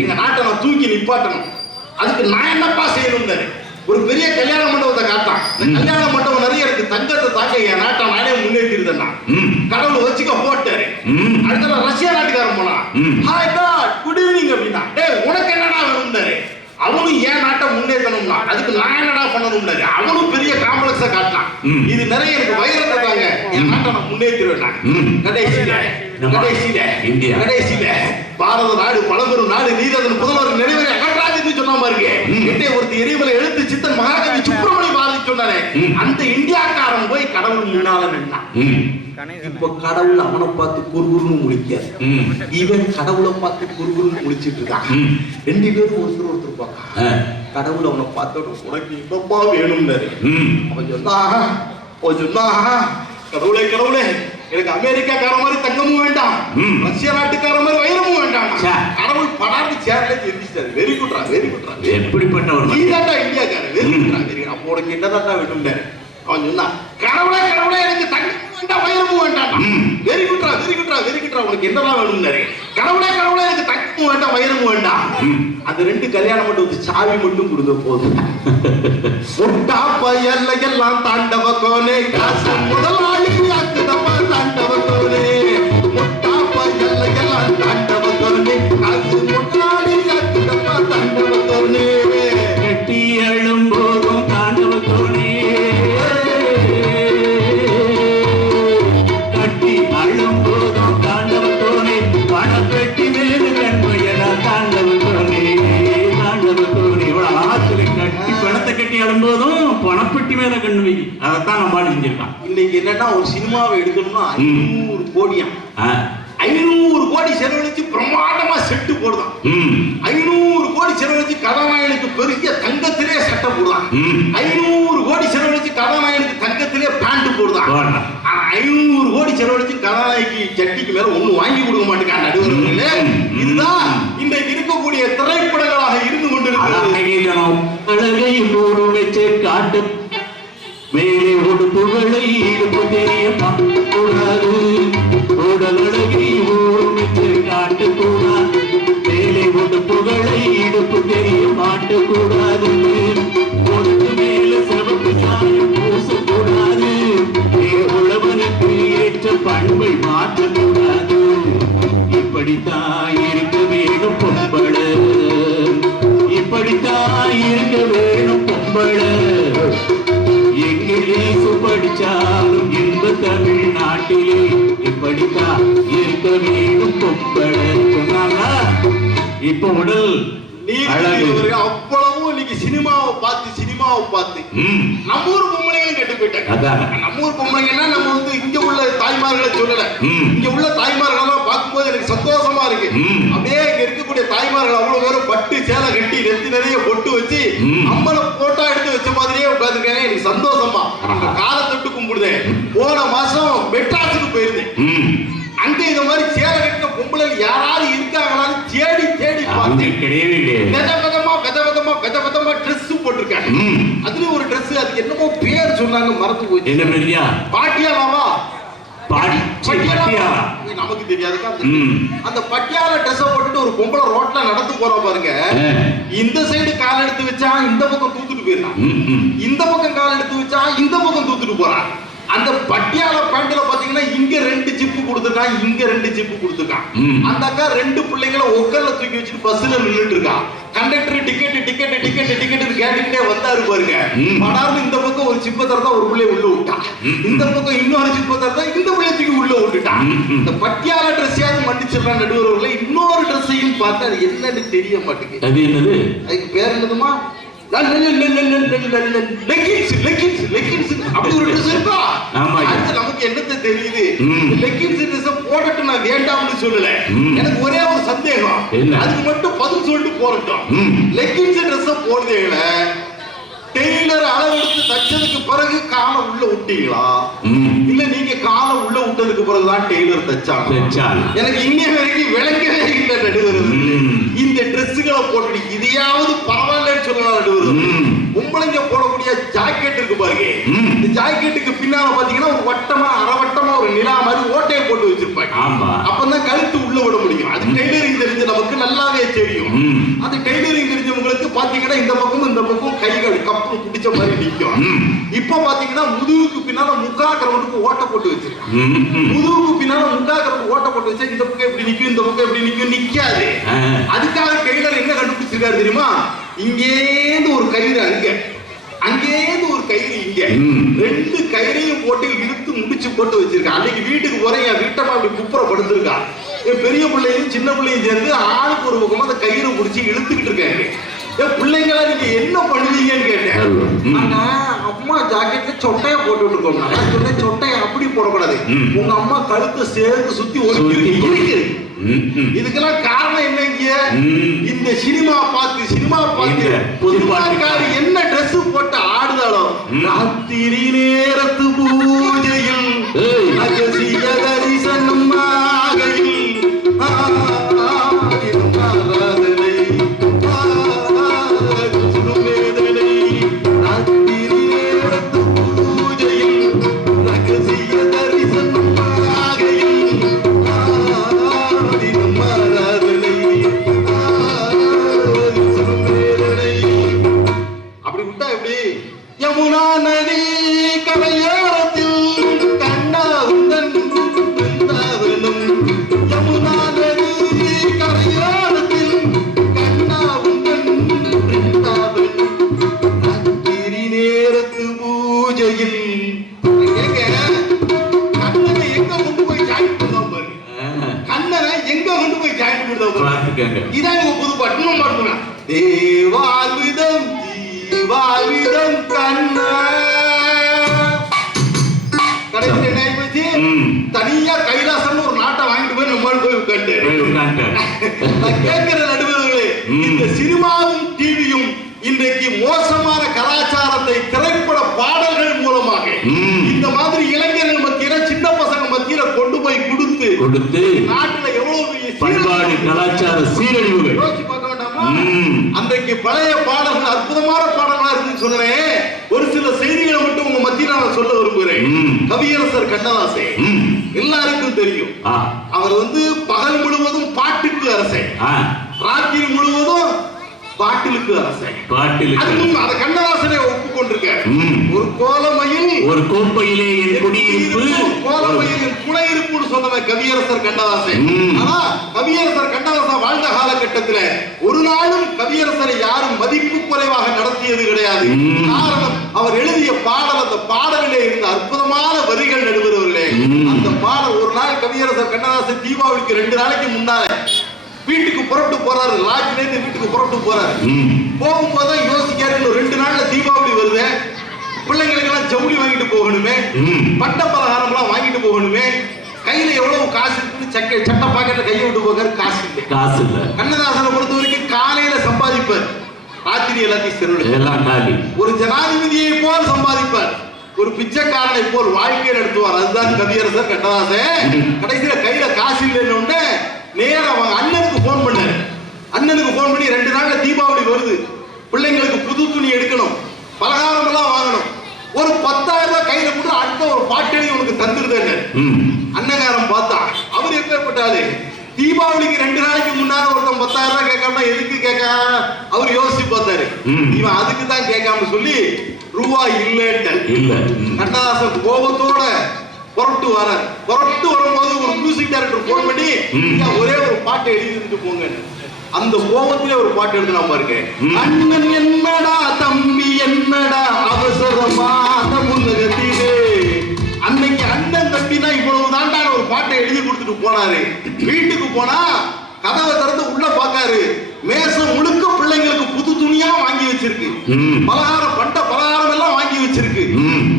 எங்க நாட்டை நான் தூக்கி நிப்பாட்டணும். அதுக்கு நான் என்னப்பா செய்யணும்? ஒரு பெரிய கல்யாண மண்டபத்தை காட்டான். கல்யாண மண்டபம் நிறைய இருக்கு, தங்கத்தை தாக்க என் நாட்டை நானே முன்னேற்றிருந்தேன். கடவுள் வச்சுக்க போட்டாரு. அடுத்த ரஷ்யா நாட்டுக்காரன் போனா, ஹாய் காட் குட் ஈவினிங் அப்படின்னா, டேய் உனக்கு என்னடா வேணும்னாரு. அவனும் ஏன் நாட்டை முன்னேற்றணும்னா, அதுக்கு நான் என்னடா பண்ணணும்னாரு. அவனும் பெரிய காம்ப்ளெக்ஸ காட்டினான். இது நிறைய எனக்கு வைரத்தை தாங்க, என் நாட்டை நான் முன்னேற்றிடுவேன். கடைசியில பாரத நாடு பழம்பெரும் நாடு, நீரதன் புதல்வர் நிறைவேற அகற்றாது சொன்ன மாதிரி எட்டே ஒருத்தி எரிமலை எழுத்து சித்தன் மகாகவி சுப்பிரமணிய பாரதி சொன்னானே, அந்த இந்தியாக்காரன் போய் கடவுள் முன்னால நின்னான். இப்ப கடவுள் அவனை பார்த்து குறுகுறுன்னு முழிக்காது, இவன் கடவுளை பார்த்து குறுகுறுன்னு முழிச்சிட்டு இருக்கான். 2 பேரும் ஒருத்தர் ஒருத்தர் பார்க்க, கடவுள் அவனை பார்த்து உனக்கு இப்பப்பா வேணும்னாரு. அவன் சொன்னா, கடவுளே கடவுளே, எனக்கு அமெரிக்காக்கார மாதிரி தங்கமும் வேண்டாம், ரஷ்யா நாட்டுக்கார மாதிரி வைரமும் வேண்டாம். கடவுள் படாது சேர்ல தெரிஞ்சிட்டாரு. வெரி குட்ரா வெரி குட்ரா, எப்படிப்பட்ட ஒரு நீதாட்டா இந்தியாக்காரன், வெரி குட்ரா வெரி. அப்போ உனக்கு என்னதாட்டா வேணும்னாரு. அவன் சொன்னா, கடவுளே கடவுளே, எனக்கு தங்கமும் வேண்டாம் வைரமும் வேண்டாம். வெரி குட்ரா வெரி குட்ரா வெரி குட்ரா, உனக்கு என்னதான் வேணும்னாரு. கடவுளே கடவுளே, எனக்கு தங்கமும் வேண்டாம் வைரமும் வேண்டாம். அந்த 2 கல்யாணம் மட்டும் சாவி மட்டும் கொடுக்க போதும். முட்டா பயல்ல எல்லாம் தாண்டவ கோனே, காசு முதலாளி ஆக்குதப்பா தாண்டவ கோனே. முட்டா பயல்ல எல்லாம் தாண்டவ கோனே, காசு முதலாளி ஆக்குதப்பா தாண்டவ கோனே. கட்டி எழும் போதும் தாண்டவ கோனே, கட்டி அழும் போதும் தாண்டவ கோனே. பணப்பெட்டி மேலே கண்மையடா தாண்டவ கோனே, தாண்டவ கோனே. இவ்வளவு ஆத்துல கட்டி பணத்தை கட்டி அழும்போதும் பணப்பெட்டி மேல கண்ணு வை, அதைத்தான் நம்ம செஞ்சிருக்கான். இன்னைக்கு என்னன்னா, ஒரு சினிமாவை எடுக்கணும்னா 500 கோடியா, 500 கோடி செலவழிச்சு பிரமாண்டமா செட்டு போடுதான். 500 கோடி செலவழிச்சு கதாநாயகனுக்கு பெரிய தங்கத்திலே சட்டை போடுதான். 500 கோடி செலவழிச்சு கதாநாயகனுக்கு தங்கத்திலே பேண்ட் போடுதான். 500 கோடி செலவழிச்சு கதாநாயகி சட்டிக்கு மேல ஒண்ணு வாங்கி கொடுக்க மாட்டேங்க நடுவர்களே. இதுதான் இன்றைக்கு இருக்கக்கூடிய திரைப்படங்களாக இருந்து கொண்டிருக்கிறது. மேலே உடுப்புகளை இடுப்பு தெரிய கூடாது, உடல் அழகை ஊர்மித்து காட்டக்கூடாது. மேலே உடுப்புகளை இடுப்பு தெரிய மாட்டக்கூடாது, ஒன்று மேல சிவப்பு சாயம் பூசக்கூடாது. உழவனுக்கு ஏற்ற பண்பை மாற்றக்கூடாது. இப்படித்தான் இருக்க வேணும் பொம்பள, இப்படித்தான் இருக்க வேணும் பொம்பள. எங்கே இயேசு படிச்சாலும் இந்த தமிழ்நாட்டிலே இப்படித்தான் இருக்க வேணும் பொம்பள சொன்னாங்களா? இப்ப உடல் அவ்வளவும் இன்னைக்கு சினிமாவை பார்த்து நம்ம ஊர் பொம்பளைகளும் கெட்டு போயிட்டாங்க. நம்ம ஊர் பொம்பளைங்கன்னா நம்ம வந்து இங்க உள்ள தாய்மார்களை சொல்லல, இங்க உள்ள தாய்மார்கள் எல்லாம் பார்க்கும்போது எனக்கு சந்தோஷமா இருக்கு. அப்படியே இங்க இருக்கக்கூடிய தாய்மார்கள் அவ்வளவு பேரும் பட்டு சேலை கட்டி நெத்தி நிறைய பொட்டு வச்சு அம்மனை போட்டோ எடுத்து வச்ச மாதிரியே உட்காந்துருக்காங்க. எனக்கு சந்தோஷமா காலை தொட்டு கும்பிடுதேன். போன மாசம் மெட்ராஸுக்கு போயிருந்தேன். அங்க இந்த மாதிரி சேலை கட்டின பொம்பளை யாராவது இருக்காங்களான்னு தேடி தேடி விதமா ட்ரெஸ் போட்டிருக்காங்க. அதுல ஒரு ட்ரெஸ், அதுக்கு என்னமோ பேர் சொன்னாங்க, மறந்து போச்சு. என்ன பேரியா? பாட்டியாலாவா? நமக்கு தெரியாது. அந்த பட்டியால ட்ரெஸ் போட்டுட்டு ஒரு பொம்பளை ரோட்ல நடந்து போற பாருங்க. இந்த சைடு கால் எடுத்து வச்சா இந்த பக்கம் தூத்துட்டு போயிடலாம். இந்த பக்கம் கால் எடுத்து வச்சா இந்த பக்கம் தூத்துட்டு போறான். அந்த பட்டியால பேண்ட்ல பாத்தீங்கன்னா இங்க 2 ஜிப்பு கொடுத்துருக்கான், இங்க 2 ஜிப்பு கொடுத்துருக்கான். அந்த அக்கா 2 பிள்ளைங்களை ஒக்கல்ல தூக்கி வச்சுட்டு பஸ்ல நின்றுட்டு இருக்கான். Conductor ticket ticket ticket ticket கேட்டுக்கிட்டே வந்தாரு பாருங்க. படார்னு இந்த பக்கம் ஒரு சிப்பை தரதா ஒரு பிள்ளைய உள்ள விட்டான், இந்த பக்கம் இன்னொரு சிப்பை தரதா இந்த பிள்ளைய தூக்கி உள்ள விட்டுட்டான். இந்த பட்டியால ட்ரெஸ்ஸையாவது மன்னிச்சிடறான் நடுவர்களே. இன்னொரு ட்ரெஸ்ஸையும் பார்த்து அது என்னன்னு தெரிய மாட்டேங்குது. அது என்னது? அதுக்கு பேர் என்னதுமா? நமக்கு என்னத்தை தெரியுது? போடட்டு நான் வேண்டாம்னு சொல்லல. எனக்கு ஒரே ஒரு சந்தேகம், அதுக்கு மட்டும் பதில் சொல்லிட்டு போறட்டும். லெக்கின்ஸ் ட்ரெஸ் போடுறீங்கள டெய்லர் அளவெடுத்து தச்சதுக்கு பிறகு காலை உள்ள விட்டீங்களா, இல்ல நீங்க காலை உள்ள விட்டதுக்கு பிறகுதான் டெய்லர் தச்சாங்க? எனக்கு இன்ன வரைக்கும் விளங்கவே இல்லை நடுவர்கள். இந்த ட்ரெஸ்ஸுகளை போட்டு இதையாவது பரவாயில்லன்னு சொல்லலாம் நடுவர்கள். பொம்பளைங்க போடக்கூடிய ஜாக்கெட் இருக்கு பாருங்க, இந்த ஜாக்கெட்டுக்கு பின்னால பாத்தீங்கன்னா ஒரு வட்டமா அரைவட்டமா ஒரு நிலா மாதிரி ஓட்டையை போட்டு வச்சிருப்பாங்க. அப்பதான் கழுத்து உள்ள விட முடியும். அது டெய்லரிங் தெரிஞ்ச நமக்கு நல்லாவே தெரியும். அது டெய்லரிங் தெரிஞ்சவங்களுக்கு பாத்தீங்கன்னா இந்த பக்கம் கைகள் கப்பு பிடிச்ச மாதிரி நிற்கும். இப்ப பாத்தீங்கன்னா முதுகுக்கு பின்னால முக்கா கிரவுண்டுக்கு ஓட்ட போட்டு வச்சிருக்காங்க. முதுகுக்கு பின்னால முக்கா கிரவுண்டு ஓட்ட போட்டு வச்சா இந்த பக்கம் எப்படி நிக்கும், இந்த பக்கம் எப்படி நிக்கும், நிக்காது. அதுக்காக டெய்லர் என்ன கண்டுபிடிச்சிருக்காரு தெரியுமா? இங்கேந்து ஒரு கயிறு அங்க, அங்கேந்து ஒரு கயிறு இங்க, 2 கயிறையும் போட்டு இழுத்து முடிச்சு போட்டு வச்சிருக்கான். அன்னைக்கு வீட்டுக்கு போறேன், என் வீட்டமா அப்படி குப்புறப்படுத்திருக்கான். என் பெரிய பிள்ளையும் சின்ன பிள்ளையும் சேர்ந்து ஆளுக்கு ஒரு பக்கமா அந்த கயிறை பிடிச்சி இழுத்துக்கிட்டு இருக்காங்க. பிள்ளைங்களா நீங்க என்ன பண்ணுவீங்கன்னு கேட்டேன். ஆனா அம்மா ஜாக்கெட்ல சொட்டைய போட்டுட்டு இருக்கோம். சொட்டைய அப்படி போடக்கூடாது, உங்க அம்மா கழுத்தை சேர்ந்து சுத்தி ஒரு இருக்கு. இதுக்கெல்லாம் காரணம் என்னங்க? இந்த சினிமா பார்த்து பொதுப்பாட்டுக்காரி என்ன ட்ரெஸ் போட்டு ஆடுதாலும் ராத்திரி நேரத்து பூஜையில் ரகசிய தரிசனம் ஆகையில் யமுனா நதி கரையோரத்தில் கண்ணாவுந்தன் பிருந்தாவனம், யமுனா நதி கரையோரத்தில் கண்ணாவுந்தன் பிருந்தாவனம், ராத்திரி நேரத்து பூஜையில். கண்ணனை எங்க கொண்டு போய் ஜாயின் பண்ணுவோம் பாரு, கண்ணனை எங்க கொண்டு போய் ஜாயின் பண்ணுவோம் பாரு. இதான் இவங்க புது பாட்டு. இன்னும் பாட்டுங்க, தேவாவிதம் வாழ்விடம் கண்ணா. கடைசி என்ன ஆயிடுச்சு? தனியா கைலாசம் ஒரு நாட்டை வாங்கிட்டு போய் நம்மால் போய் உட்காந்து கேட்கிற நடுவர்களே. இந்த சினிமாவும் டிவியும் இன்றைக்கு மோசமான கலாச்சாரத்தை திரைப்பட பாடல்கள் மூலமாக இந்த மாதிரி இளைஞர்கள் மத்தியில, சின்ன பசங்க மத்தியில கொண்டு போய் கொடுத்து நாட்டுல எவ்வளவு பண்பாடு கலாச்சார சீரழிவுகள் யோசிச்சு பார்க்க வேண்டாமா? அன்றைக்கு பழைய பாடல்கள் அற்புதமான பாடல்களா இருக்குன்னு சொன்னேன். ஒரு சில செய்திகளை மட்டும் உங்க மத்தியில நான் சொல்ல விரும்புகிறேன். கவியரசர் கண்ணதாசன் எல்லாருக்கும் தெரியும். அவர் பகல் முழுவதும் பாட்டுக்கு அரசை, ராத்திரி முழுவதும் பாட்டிலுக்கு அரசை. அத கண்ணதாசனை ஒப்புக்கொண்டிருக்க. ஒரு கோலமையில் ஒரு கோப்பையிலே என் குடியிருப்பு, கோலமையில் குணையிருப்புன்னு சொன்னவன் கவியரசர் கண்ணதாசன். ஆனா கவியரசர் கண்ணதாசன் வாழ்ந்த காலகட்டத்தில் ஒரு நாளும் கவியரசரை யாரும் மதிப்பு குறைவாக நடத்தியது கிடையாது. காரணம், அவர் எழுதிய பாடல், அந்த பாடலிலே இருந்த அற்புதமான வரிகள் நடுவர்களே. அந்த பாடல் ஒரு நாள் கவியரசர் கண்ணதாசன் தீபாவளிக்கு 2 நாளைக்கு முன்னால வீட்டுக்கு புறப்பட்டு போறாரு. லாட்ஜ்ல இருந்து வீட்டுக்கு புறப்பட்டு போறாரு. போகும்போது யோசிக்காரு, 2 நாள்ல தீபாவளி வருது, பிள்ளைங்களுக்கு எல்லாம் ஜவுளி வாங்கிட்டு போகணுமே, பட்ட பலகாரம் எல்லாம் வாங்கிட்டு போகணுமே, கையில எவ்வளவு காசு இருக்குன்னு சட்ட பாக்கெட்ல கையை விட்டு போகாரு. காசு இல்ல. கண்ணதாசனை பொறுத்த வரைக்கும் காலையில சம்பாதிப்பார், ராத்திரி எல்லாத்தையும் செலவு. ஒரு ஜனாதிபதியை போல் சம்பாதிப்பார், ஒரு பிச்சைக்காரனை போல் வாழ்க்கையை நடத்துவார். அதுதான் கவியரசர் கண்ணதாசன். கடைசியில கையில காசு இல்லைன்னு நேரம் அவங்க அண்ணனுக்கு போன் பண்ணாரு. அண்ணனுக்கு போன் பண்ணி 2 நாள்ல தீபாவளி வருது, பிள்ளைங்களுக்கு புது துணி எடுக்கணும், பலகாரம் எல்லாம் வாங்கணும், ஒரு 10,000 ரூபாய் கையில கூட அடுத்த ஒரு பாட்டெழுதி உனக்கு தந்துருது. அண்ணகாரம் பார்த்தா அவர் எப்பேற்பட்டாரு, தீபாவளிக்கு 2 நாளைக்கு முன்னால ஒருத்தன் 10,000 ரூபாய் கேட்காம எதுக்கு கேட்க அவர் யோசிச்சு பார்த்தாரு. இவன் அதுக்கு தான் கேட்காம சொல்லி ரூபாய் இல்ல. கண்ணதாசன் கோபத்தோட புறட்டு வரும்போது ஒரு மியூசிக் டைரக்டர் போன் பண்ணி ஒரே ஒரு பாட்டை எழுதிட்டு போங்க. அந்த கோபத்திலே ஒரு பாட்டு எழுதுனா பாருங்க. அண்ணன் என்னடா தம்பி என்னடா அவசரமான முன்னகத்திலே. அன்னைக்கு அண்ணன் தம்பினா இவ்வளவு தாண்டா ஒரு பாட்டை எழுதி கொடுத்துட்டு போனாரு. வீட்டுக்கு போனா கதவை திறந்து உள்ள பாக்காரு. மேசம் முழுக்க பிள்ளைங்களுக்கு புது துணியா வாங்கி வச்சிருக்கு. பலகாரம் எல்லாம் வாங்கி வச்சிருக்கு.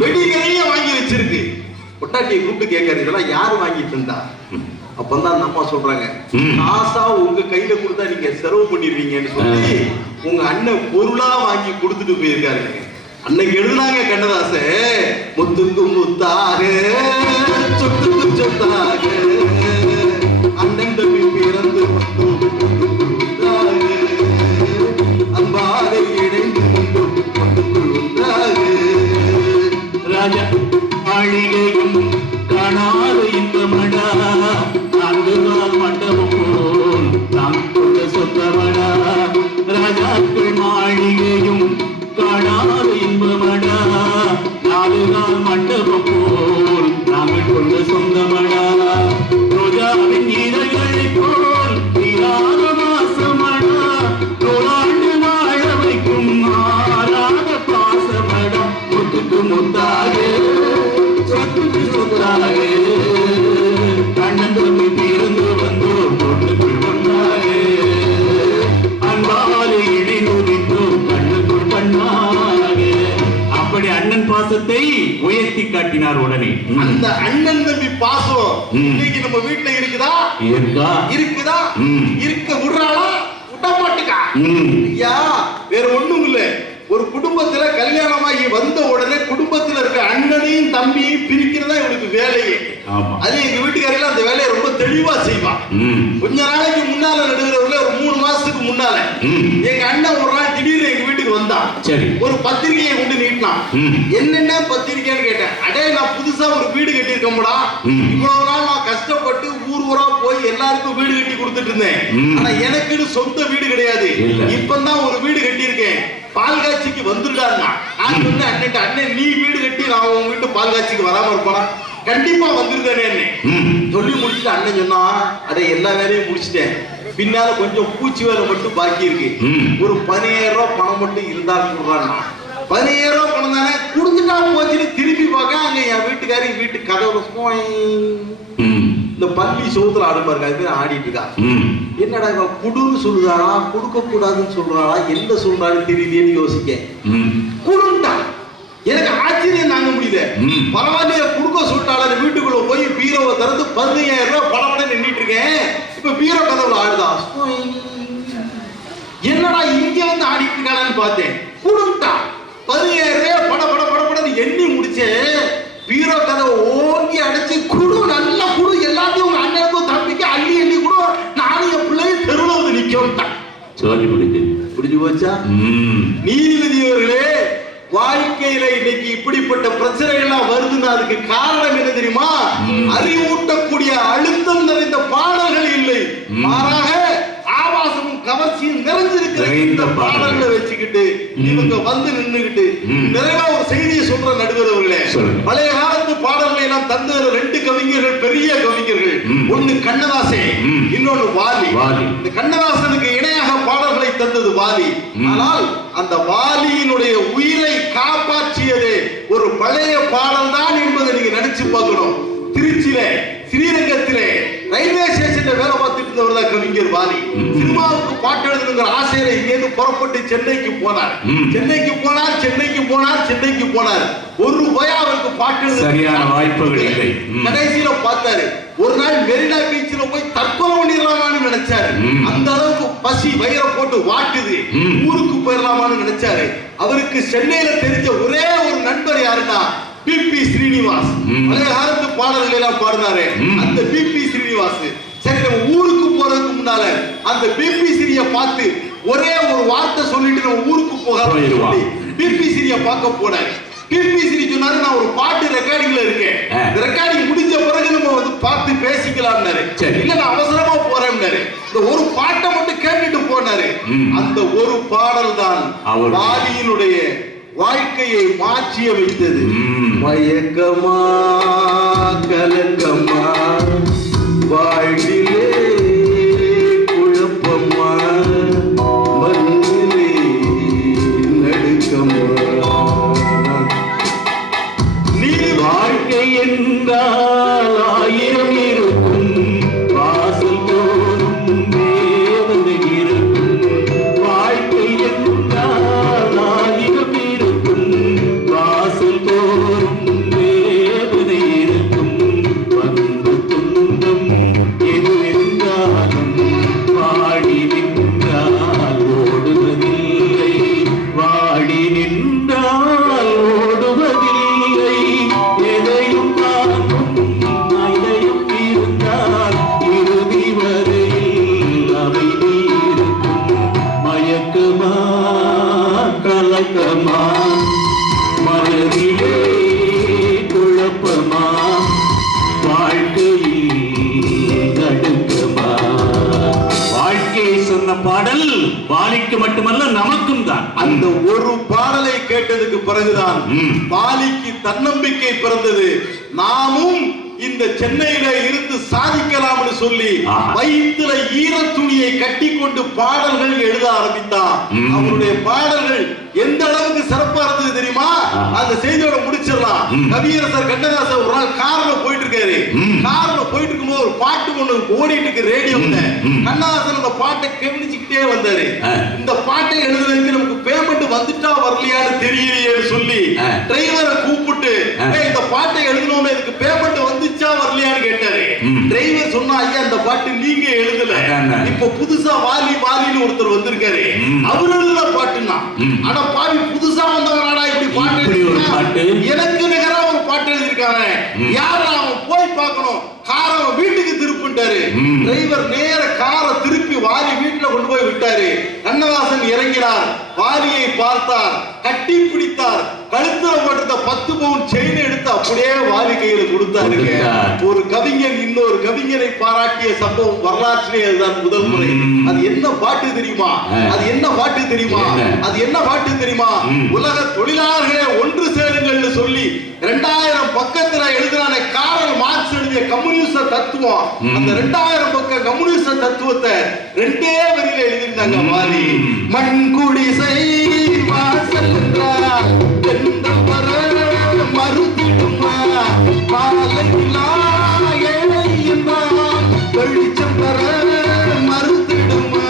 வெடிகளையே வாங்கி வச்சிருக்கு. பொட்டாட்டியை கூப்பிட்டு கேட்காரு, இதெல்லாம் யாரு வாங்கிட்டு இருந்தா? அப்பதான் அந்த அம்மா சொல்றாங்க, காசா உங்க கையில கொடுத்தா நீங்க செலவு பண்ணிருவீங்கன்னு சொல்லி உங்க அண்ணன் பொருளா வாங்கி கொடுத்துட்டு போயிருக்காரு. அன்னைக்கு எழுதுனாங்க கண்ணதாச, முத்துக்கு முத்தாக சொத்துக்கு சொத்தாக அண்ணன் தம்பி பிறந்து அன்பாக இணைந்து ராஜா மாளிகையும் காணாத இன்பமடா, நான்குநாள் மண்டபம் போல் நாம் கொண்ட சொந்தமடா. ராஜாக்கள் மாளிகையும் காணாத இன்பமடா, 4 நாள் மண்டபம் போல் நாங்கள் கொண்ட சொந்தமடா. ரோஜாவின் இதழ்களை போல் தீராத மாசமடா, 100 ஆண்டு வாழ வைக்கும் மாறாத பாசமடா. முத்துக்கு முத்தாக சொத்துக்கு சொத்தாக கண்ணன் தம்பி பிறந்து வந்தோம் பொண்ணுக்குள் ஒன்றாக அன்பாலே இணைந்துவிட்டோம் கண்ணுக்குள் கண்ணாக. அப்படி அண்ணன் பாசத்தை உயர்த்தி காட்டினார். உடனே அந்த அண்ணன் தம்பி பாசம் இன்னைக்கு நம்ம வீட்டுல இருக்குதா? இருக்க விடுறாளா? விட மாட்டுக்கா. ஐயா வேற ஒண்ணும் இல்ல. ஒரு குடும்பத்துல கல்யாணமாகி வந்த உடனே குடும்பத்துல இருக்க அண்ணனையும் தம்பியும் பிரிக்கிறதா இவனுக்கு வேலையே. அது எங்க வீட்டுக்காரெல்லாம் அந்த வேலையை ரொம்ப தெளிவா செய்வான். கொஞ்ச நாளைக்கு முன்னால நடுவுல ஒரு 3 மாசத்துக்கு முன்னால எங்க அண்ணன் ஒரு நாள் திடீர்னு எங்க வீட்டுக்கு வந்தான். ஒரு பத்திரிகையை கொண்டு நீட்டினான். என்னென்ன பத்திரிகைன்னு கேட்டேன். அடே நான் புதுசா ஒரு வீடு கட்டியிருக்கோம்டா, இவ்வளவு நாள் நான் கஷ்டப்பட்டு ஊரா போய் எல்லாருக்கும் வீடு கட்டி கொடுத்துட்டு இருந்தேன். ஆனா எனக்குன்னு சொந்த வீடு கிடையாது. இப்பதான் ஒரு வீடு கட்டியிருக்கேன், பால் காட்சிக்கு வந்துருடான்னா. நான் சொன்னேன் அண்ணன், அண்ணன் நீ வீடு கட்டி நான் உங்க வீட்டு பால் காட்சிக்கு வராம இருப்பானா? கண்டிப்பா வந்துருதானே சொல்லி முடிச்சுட்டு அண்ணன் சொன்னா, அடே எல்லா வேலையும் முடிச்சுட்டேன், பின்னால கொஞ்சம் பூச்சி வேலை மட்டும் பாக்கி இருக்கு, ஒரு 15,000 ரூபாய் பணம் மட்டும் இருந்தாலும் சொல்றான்னா. 15,000 ரூபாய் பணம் தானே கொடுத்துட்டா போச்சுன்னு திரும்பி பார்க்க அங்க என் வீட்டுக்காரி வீட்டு கதவுல இந்த பள்ளி சோத்துல ஆடுமாரு அது பேர் ஆடிட்டு இருக்கா. என்னடா இவ குடுன்னு சொல்லுதாரா கொடுக்க கூடாதுன்னு சொல்றாளா என்ன சொல்றாரு தெரியலேன்னு யோசிக்க குடுண்டா. எனக்கு ஆச்சரியம் தாங்க முடியல. பரவாயில்லையா கொடுக்க சொல்லிட்டாள. வீட்டுக்குள்ள போய் பீரோவை திறந்து 15,000 ரூபாய் படப்பட நின்றுட்டு இருக்கேன். இப்ப பீரோ கதவுல ஆடுதா. என்னடா இங்க வந்து ஆடிட்டு இருக்காளான்னு பார்த்தேன். குடுண்டா 15,000 ரூபாய் படப்படன்னு எண்ணி முடிச்சேன். பீரோ கதவை ஓங்கி அடைச்சு குடு, நல்லா குடு, எல்லாத்தையும் உங்க அண்ணனுக்கும் தம்பிக்கு அள்ளி அள்ளி குடு, நானும் என் பிள்ளையும் தெருவில் வந்து நிற்கும். சொல்லி புரிஞ்சு போச்சா? நீதிபதி அவர்களே, வாழ்க்கையில இன்னைக்கு இப்படிப்பட்ட பிரச்சனைகள் எல்லாம் வருதுன்னா அதுக்கு காரணம் என்ன தெரியுமா? அறிவூட்டக்கூடிய அழுத்தம் நிறைந்த பாடல்கள் இல்லை, மாறாக ஆபாசமும் கவர்ச்சியும் நிறைஞ்சிருக்கிற இந்த பாடல்களை வச்சுக்கிட்டு இவங்க வந்து நின்னுகிட்டு நிறைய ஒரு செய்தியை சொல்ற நடுவர் அவர்களே. பழைய காலத்து பாடல்களை எல்லாம் தந்தது 2 கவிஞர்கள், பெரிய கவிஞர்கள். ஒன்னு கண்ணதாசன், இன்னொன்னு வாலி. இந்த கண்ணதாசனுக்கு இணையாக பாடல்களை தந்தது வாலி. ஆனால் அந்த வாலியினுடைய உயிரை காப்பாற்றியது ஒரு பழைய பாடல் தான் என்பதை நீங்க நினைச்சு பார்க்கணும். திருச்சியில ஸ்ரீரங்கத்திலே ரயில்வே ஸ்டேஷன்ல வேலை பார்த்துட்டு இருந்தவர் தான் கவிஞர் வாலி. சினிமாவுக்கு பாட்டு எழுதுங்கிற ஆசையில இங்கிருந்து புறப்பட்டு சென்னைக்கு போனார். ஒரு ரூபாய் அவருக்கு பாட்டு சரியான வாய்ப்புகள் இல்லை. கடைசியில பார்த்தாரு. ஒரு நாள் மெரினா பீச்சில போய் தற்கொலை பண்ணிடலாமான்னு நினைச்சாரு. அந்த அளவுக்கு பசி வயிற போட்டு வாட்டுது. ஊருக்கு போயிடலாமான்னு நினைச்சாரு. அவருக்கு சென்னையில தெரிஞ்ச ஒரே ஒரு நண்பர் யாருன்னா பிபி ஸ்ரீனிவாஸ். பழைய காலத்து பாடல்கள் எல்லாம் பாடினாரு அந்த பிபி ஸ்ரீனிவாஸ். சரி நம்ம ஊருக்கு போறதுக்கு முன்னால அந்த பிபி ஸ்ரீய பார்த்து ஒரே ஒரு வார்த்தை சொல்லிட்டு நம்ம ஊருக்கு போக பிபி ஸ்ரீய பார்க்க போனாரு. டிபிசிரி சொன்னாரு, நான் ஒரு பாட்டு ரெக்கார்டிங்ல இருக்கேன், ரெக்கார்டிங் முடிஞ்ச பிறகு நம்ம வந்து பார்த்து பேசிக்கலாம்னாரு. இல்ல நான் அவசரமா போறேன்னாரு. இந்த ஒரு பாட்டை மட்டும் கேட்டுட்டு போனாரு. அந்த ஒரு பாடல் தான் வாலியினுடைய வாழ்க்கையை மாற்றி அமைத்தது. மயக்கமா கலக்கமா வாழ்விலே குழப்பமா மனதிலே நடுக்கமா. நீ வாழ்க்கை என்றால் ஆயிரம் இருக்கும், வாசல் தோறும் வேதனை இருக்கும். வாழ்க்கை என்றால் ஆயிரம் இருக்கும், வாசல் தோறும் வேதனை இருக்கும். வந்து துன்பம் எது என்றாலும் வாடி நின்றால் ஓடுவதில்லை, வாடி நின்றால் ஓடுவதில்லை. எதையும் தாங்கும் இதயம் இருந்தால் இறுதி வரையில் அமைதி இருக்கும். மயக்கமா கலக்கமா மனதிலே குழப்பமா வாழ்க்கையில் நடுக்கமா. வாழ்க்கையை சொன்ன பாடல் வாலிக்கு மட்டுமல்ல நமக்கும் தான். அந்த ஒரு பாடலை கேட்டதுக்கு பிறகுதான் வாலிக்கு தன்னம்பிக்கை பிறந்தது. நாமும் இந்த சென்னையில இருந்து சாதிக்கலாம்னு சொல்லி வயிற்றுல ஈர துணியை கட்டி கொண்டு பாடல்கள் எழுத ஆரம்பித்தான். அவருடைய பாடல்கள் எந்த அளவுக்கு சிறப்பா இருந்தது தெரியுமா? அந்த செய்தியோட முடிச்சிடலாம். கவியரசர் கண்ணதாசன் ஒரு நாள் கார்ல போயிட்டு இருக்காரு. கார்ல போயிட்டு இருக்கும்போது ஒரு பாட்டு ஒண்ணு ஓடிட்டு இருக்கு ரேடியோல. கண்ணதாசன் அந்த பாட்டை கவனிச்சுக்கிட்டே வந்தாரு. இந்த பாட்டை எழுதுறதுக்கு நமக்கு பேமெண்ட் வந்துட்டா வரலையான்னு தெரியலையேன்னு சொல்லி டிரைவரை கூப்பிட்டு இந்த பாட்டை எழுதணும்னு இதுக்கு பேமெண்ட் வந்துச்சா வரலையான்னு கேட்டாரு. டிரைவர் சொன்னா, ஐயா இந்த பாட்டு நீங்க எழுதல, இப்ப புதுசா வாலி வாலின்னு ஒருத்தர் வந்திருக்காரு, அவர் எழுதுற பாட்டுன்னா. ஆனா பாவி புதுசா வந்தவராடா இப்படி பாட்டு எனக்கு நிகரா ஒரு பாட்டு எழுதிருக்காங்க, யார அவன் போய் பார்க்கணும். காரை வீட்டுக்கு திருப்பிட்டாரு. டிரைவர் நேர காரை திருப்பி வாலி வீட்டுல கொண்டு போய் விட்டாரு. கண்ணதாசன் இறங்கினார், வாலியை பார்த்தார், கட்டி பிடித்தார், கழுத்துல போட்ட 10 பவுன் செயின் எடுத்து அப்படியே வாலி கையில கொடுத்தாருங்க. ஒரு கவிஞன் இன்னொரு கவிஞரை பாராட்டிய சம்பவம் வரலாற்றிலே அதுதான் முதல் முறை. அது என்ன பாட்டு தெரியுமா? அது என்ன பாட்டு தெரியுமா? அது என்ன பாட்டு தெரியுமா? உலக தொழிலாளர்களே ஒன்று சேருங்கள்னு சொல்லி 2000 பக்கத்துல எழுதினான காரல் மார்க்ஸ் எழுதிய கம்யூனிச தத்துவம். அந்த 2000 பக்க கம்யூனிச தத்துவத்தை 2 வரியில எழுதியிருந்தாங்க வாலி. மண் குடிசை வாசல் மறுத்திடுமா மாலையிலா ஏழை என்றால் வெளிச்சம் பெற மறுத்திடுமா.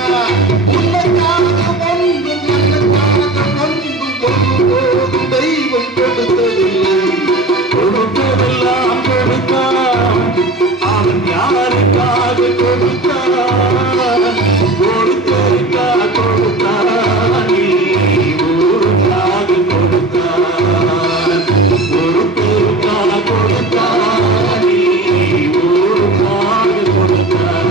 உன்னைக்காக ஒன்றும் எனக்காக ஒன்றும் கொண்டு தெய்வம் கொடுத்ததில்லை, கொடுத்ததெல்லாம் கொடுத்தான். அவன் யாருக்காக கொடுத்தான்? கொடுத்ததுக்காக கொடுத்தான், ஊருக்காக கொடுத்தான். ஒருத்தருக்காக கொடுத்தான், ஊருக்காக கொடுத்தான்.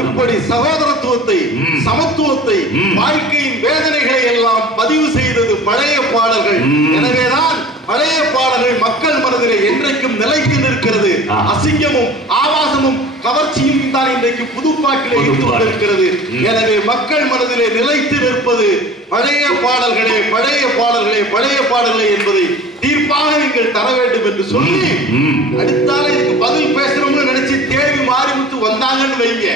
இப்படி சகோதரத்துவத்தை, சமத்துவத்தை, வாழ்க்கையின் வேதனைகளை எல்லாம் பதிவு செய்தது பழைய பாடல்கள். எனவேதான் பழைய பாடல்கள் மக்கள் மனதிலே என்றைக்கும் நிலைத்து நிற்கிறது. அசிங்கமும் ஆபாசமும் கவர்ச்சியும் தான் இன்றைக்கு புது பாட்டிலே இருந்து கொண்டிருக்கிறது. எனவே மக்கள் மனதிலே நிலைத்து நிற்பது பழைய பாடல்களே, பழைய பாடல்களே, பழைய பாடல்களே என்பதை தீர்ப்பாக நீங்கள் தர வேண்டும் என்று சொல்லி, அடுத்தால இதுக்கு பதில் பேசணும்னு நினைச்சு தேவி மாரிமுத்து வந்தாங்கன்னு வைங்க,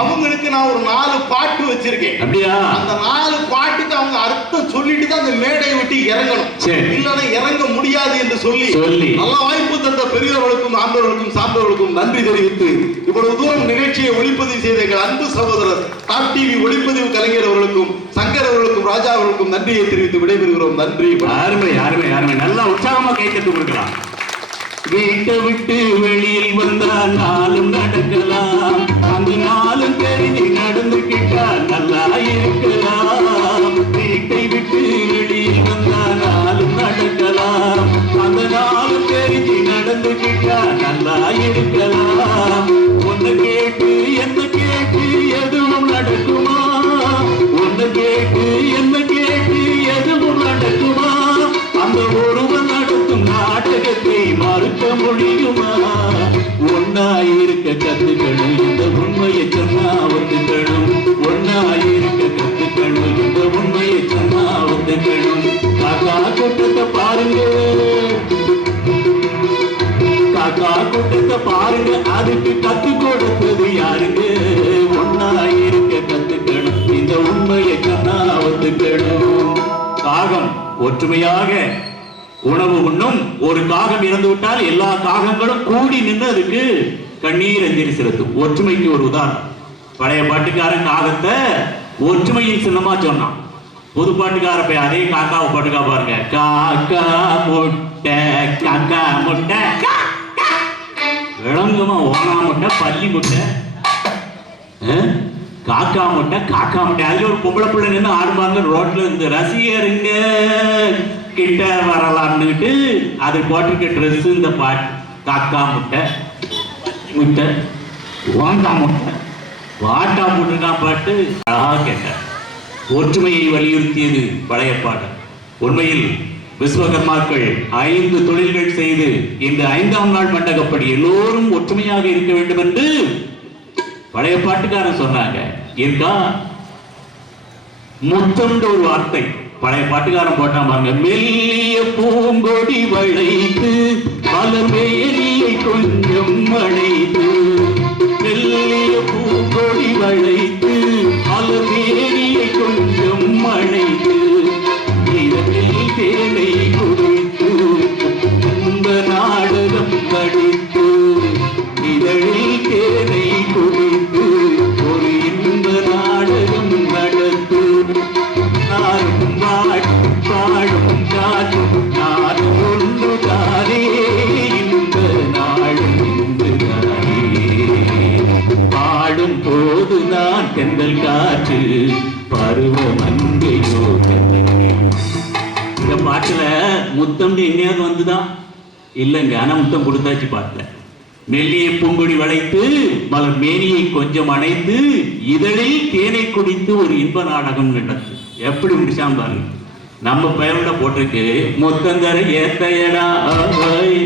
அவங்களுக்கு நான் ஒரு 4 பாட்டு வச்சிருக்கேன். அந்த 4 பாட்டுக்கு அவங்க அர்த்தம் சொல்லிட்டு தான் அந்த மேடையை விட்டு இறங்கணும், இல்லைன்னா இறங்க முடியாது என்று சொல்லி நல்ல வாய்ப்பு தந்த பெரியவர்களுக்கும் ஆண்டவர்களுக்கும் சார்ந்தவர்களுக்கும் நன்றி தெரிவித்து, இவ்வளவு தூரம் நிகழ்ச்சியை ஒளிப்பதிவு செய்த எங்கள் அன்பு சகோதரர் டாப் டிவி ஒளிப்பதிவு கலைஞர் அவர்களுக்கும், சங்கர் அவர்களுக்கும், ராஜா அவர்களுக்கும் நன்றியை தெரிவித்து விடைபெறுகிறோம். நன்றி. அருமை அருமை அருமை. நல்லா உற்சாகமா கைத்தட்டு கொடுக்கலாம். வீட்டை விட்டு வெளியில் வந்தா நாளும் நடக்கலாம், அந்த நாளும் தெரிஞ்சு நடந்துக்கிட்டா நல்லா இருக்கலாம். வீட்டை விட்டு வெளியில் வந்தா நாளும் நடக்கலாம், அந்த நாளும் தெரிஞ்சு நடந்துக்கிட்டா நல்லா இருக்கலாம். ஒன்னு கேட்டு என்ன கேட்டு எதுவும் நடக்குமா? ஒன்னு கேட்டு என்ன கேட்டு எதுவும் நடக்குமா? அதுக்கு கத்து கொடுத்தது யாருங்க? ஒன்னா இருக்க கத்துக்கணும், இந்த உண்மையை சொன்னா ஒத்துக்கணும். காகம் ஒற்றுமையாக உணவு உண்ணும். ஒரு காகம் இறந்து விட்டால் எல்லா காகங்களும் கூடி நின்று அதுக்கு கண்ணீர் அஞ்சலி செலுத்தும். ஒற்றுமைக்கு ஒரு உதாரணம். பழைய பாட்டுக்காரன் காகத்தை ஒற்றுமையின் சின்னமா சொன்னான். புது பாட்டுக்கார போய் அதே காக்காவை பாட்டுக்கா பாருங்க. காக்கா முட்டை, காக்கா முட்டை, விளங்குமா? ஓனா முட்டை, பள்ளி முட்டை, காக்கா முட்டை, காக்கா முட்டை. அதுல ஒரு பொம்பளை பிள்ளை நின்று ஆடுவாங்க ரோட்ல இருந்து. ரசிகருங்க கிட்ட வரலான்னுட்டு அது போட்டிருக்க ட்ரெஸ் இந்த பாட்டு. காக்கா முட்டை, முட்டை, ஓங்கா முட்டை, பாட்டா போட்டிருக்கான் பாட்டு. அழகா கேட்டார். ஒற்றுமையை வலியுறுத்தியது பழைய பாடல். உண்மையில் விஸ்வகர்மாக்கள் 5 தொழில்கள் செய்து இந்த 5ஆம் நாள் மண்டகப்படி எல்லோரும் ஒற்றுமையாக இருக்க வேண்டும் என்று பழைய பாட்டுக்காரன் சொன்னாங்க. இருக்கா? முத்தம் ஒரு வார்த்தை பழைய பாட்டுக்காரன் போட்டான் பாருங்க. மெல்லிய பூங்கொடி வளைத்து மலர் வேலியை கொஞ்சம் அணைத்து, மெல்லிய பூங்கொடி வளைத்து மலர் வேலியை கொஞ்சம் அணைத்து, இரவில் தேனை குடித்து இந்த நாடகம் நடித்து, இதழில் தேனை குடித்து ஒரு இன்ப நாடகம் நடத்து, நாடும் பாடும் காட்டும் நாடும் ஒன்றுதானே, இந்த நாடும் ஒன்றுதானே, பாடும் போது நான் தென்றல் காற்று பருவ மங்கையோ. இந்த பாட்டுல முத்தம் எங்கேயாவது வந்துதான் இல்லைங்க. ஆனா முத்தம் கொடுத்தாச்சு பாட்டுல. மெல்லிய பூங்கொடி வளைத்து மலர் மேனியை கொஞ்சம் அணைத்து, இதழில் தேனை குடித்து ஒரு இன்ப நாடகம் நடத்து. எப்படி முடிச்சான் பாருங்க. நம்ம பயவிட போட்டிருக்கு முத்தந்தர ஏத்த இடம்,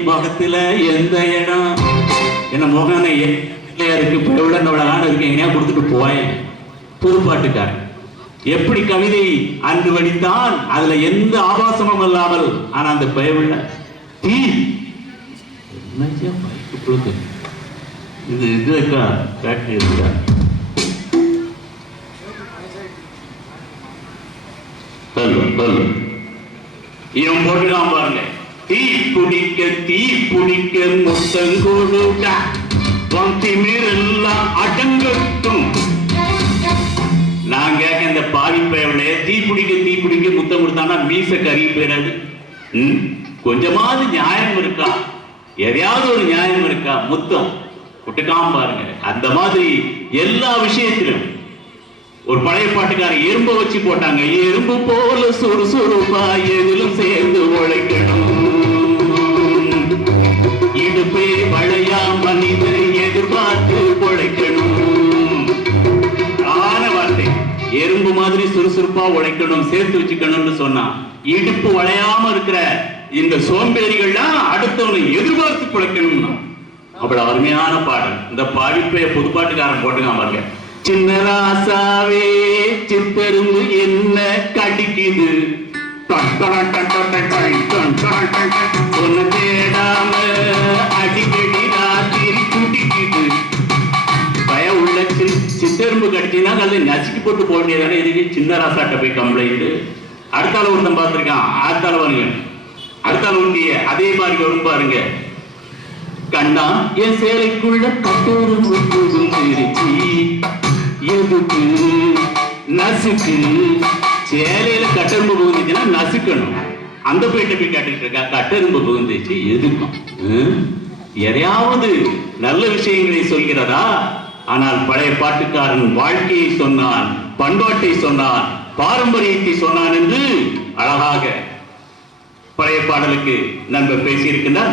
முகத்துல எந்த இடம், என்ன முகம் இருக்கு பயவிட நம்மளான இருக்கு, எங்கேயா கொடுத்துட்டு போயேன். புதுப்பாட்டுக்காரன் எப்படி கவிதை அன்று வடித்தான், அதுல எந்த ஆபாசமும் இல்லாமல். ஆனா அந்த பயவிட தீ இது இது இருக்கா ஃபேக்டரி இருக்கா? இவன் போட்டுக்காம பாருங்க. தீ பிடிக்க முத்தங்கோடுடா திமிரெல்லாம் அடங்கட்டும். நான் கேட்க இந்த பாவி பயவுடைய தீ பிடிக்க முத்தம் கொடுத்தானா மீச கறி போயிடாது. கொஞ்சமாவது நியாயம் இருக்கா? எதையாவது ஒரு நியாயம் இருக்கா? முத்தம் விட்டுக்காம பாருங்க. அந்த மாதிரி எல்லா விஷயத்திலும் ஒரு பழைய பாட்டுக்காரர் எறும்ப வச்சு போட்டாங்க. எறும்பு போல சுறுசுறுப்பா எதிலும் சேர்ந்து உழைக்கணும், இடுப்பே வளையா மனிதரை எதிர்பார்த்து உழைக்கணும். ஆன வார்த்தை. எறும்பு மாதிரி சுறுசுறுப்பா உழைக்கணும், சேர்த்து வச்சுக்கணும்னு சொன்னா, இடுப்பு வளையாம இருக்கிற இந்த சோம்பேறிகள்லாம் அடுத்தவனை எதிர்பார்த்து பிழைக்கணும்னா அவ்வளவு அருமையான பாடல். இந்த பாடிப்பைய புதுப்பாட்டுக்காரன் போட்டுக்காம பாருங்க. சின்ன ராசாவே சித்தெரும்பு என்ன கடிக்குது, ஒன்னு தேடாம அடிக்கடி ராத்திரி குடிக்குது. பய உள்ள சித்தெரும்பு கடிச்சுன்னா அதை நசுக்கி போட்டு போக வேண்டியதானே. இதுக்கு சின்ன ராசாட்ட போய் கம்ப்ளைண்ட். அடுத்தால ஒருத்தன் பார்த்திருக்கான். அடுத்தால வருங்க, அடுத்தால ஒன்றிய அதே மாதிரி வரும் பாருங்க. கண்ணா என் சேலைக்குள்ள கட்டோரு திருச்சி எதுக்கு நசுக்கு. சேலையில கட்டெரும்பு புகுந்துச்சுன்னா நசுக்கணும். அந்த போயிட்ட போய் கேட்டுக்கிட்டு இருக்கா கட்டெரும்பு புகுந்துச்சு எதுக்கும். எதையாவது நல்ல விஷயங்களை சொல்கிறதா? ஆனால் பழைய பாட்டுக்காரன் வாழ்க்கையை சொன்னான், பண்பாட்டை சொன்னான், பாரம்பரியத்தை சொன்னான் என்று அழகாக பழைய பாடலுக்கு நண்பர் பேசியிருக்கின்றார்.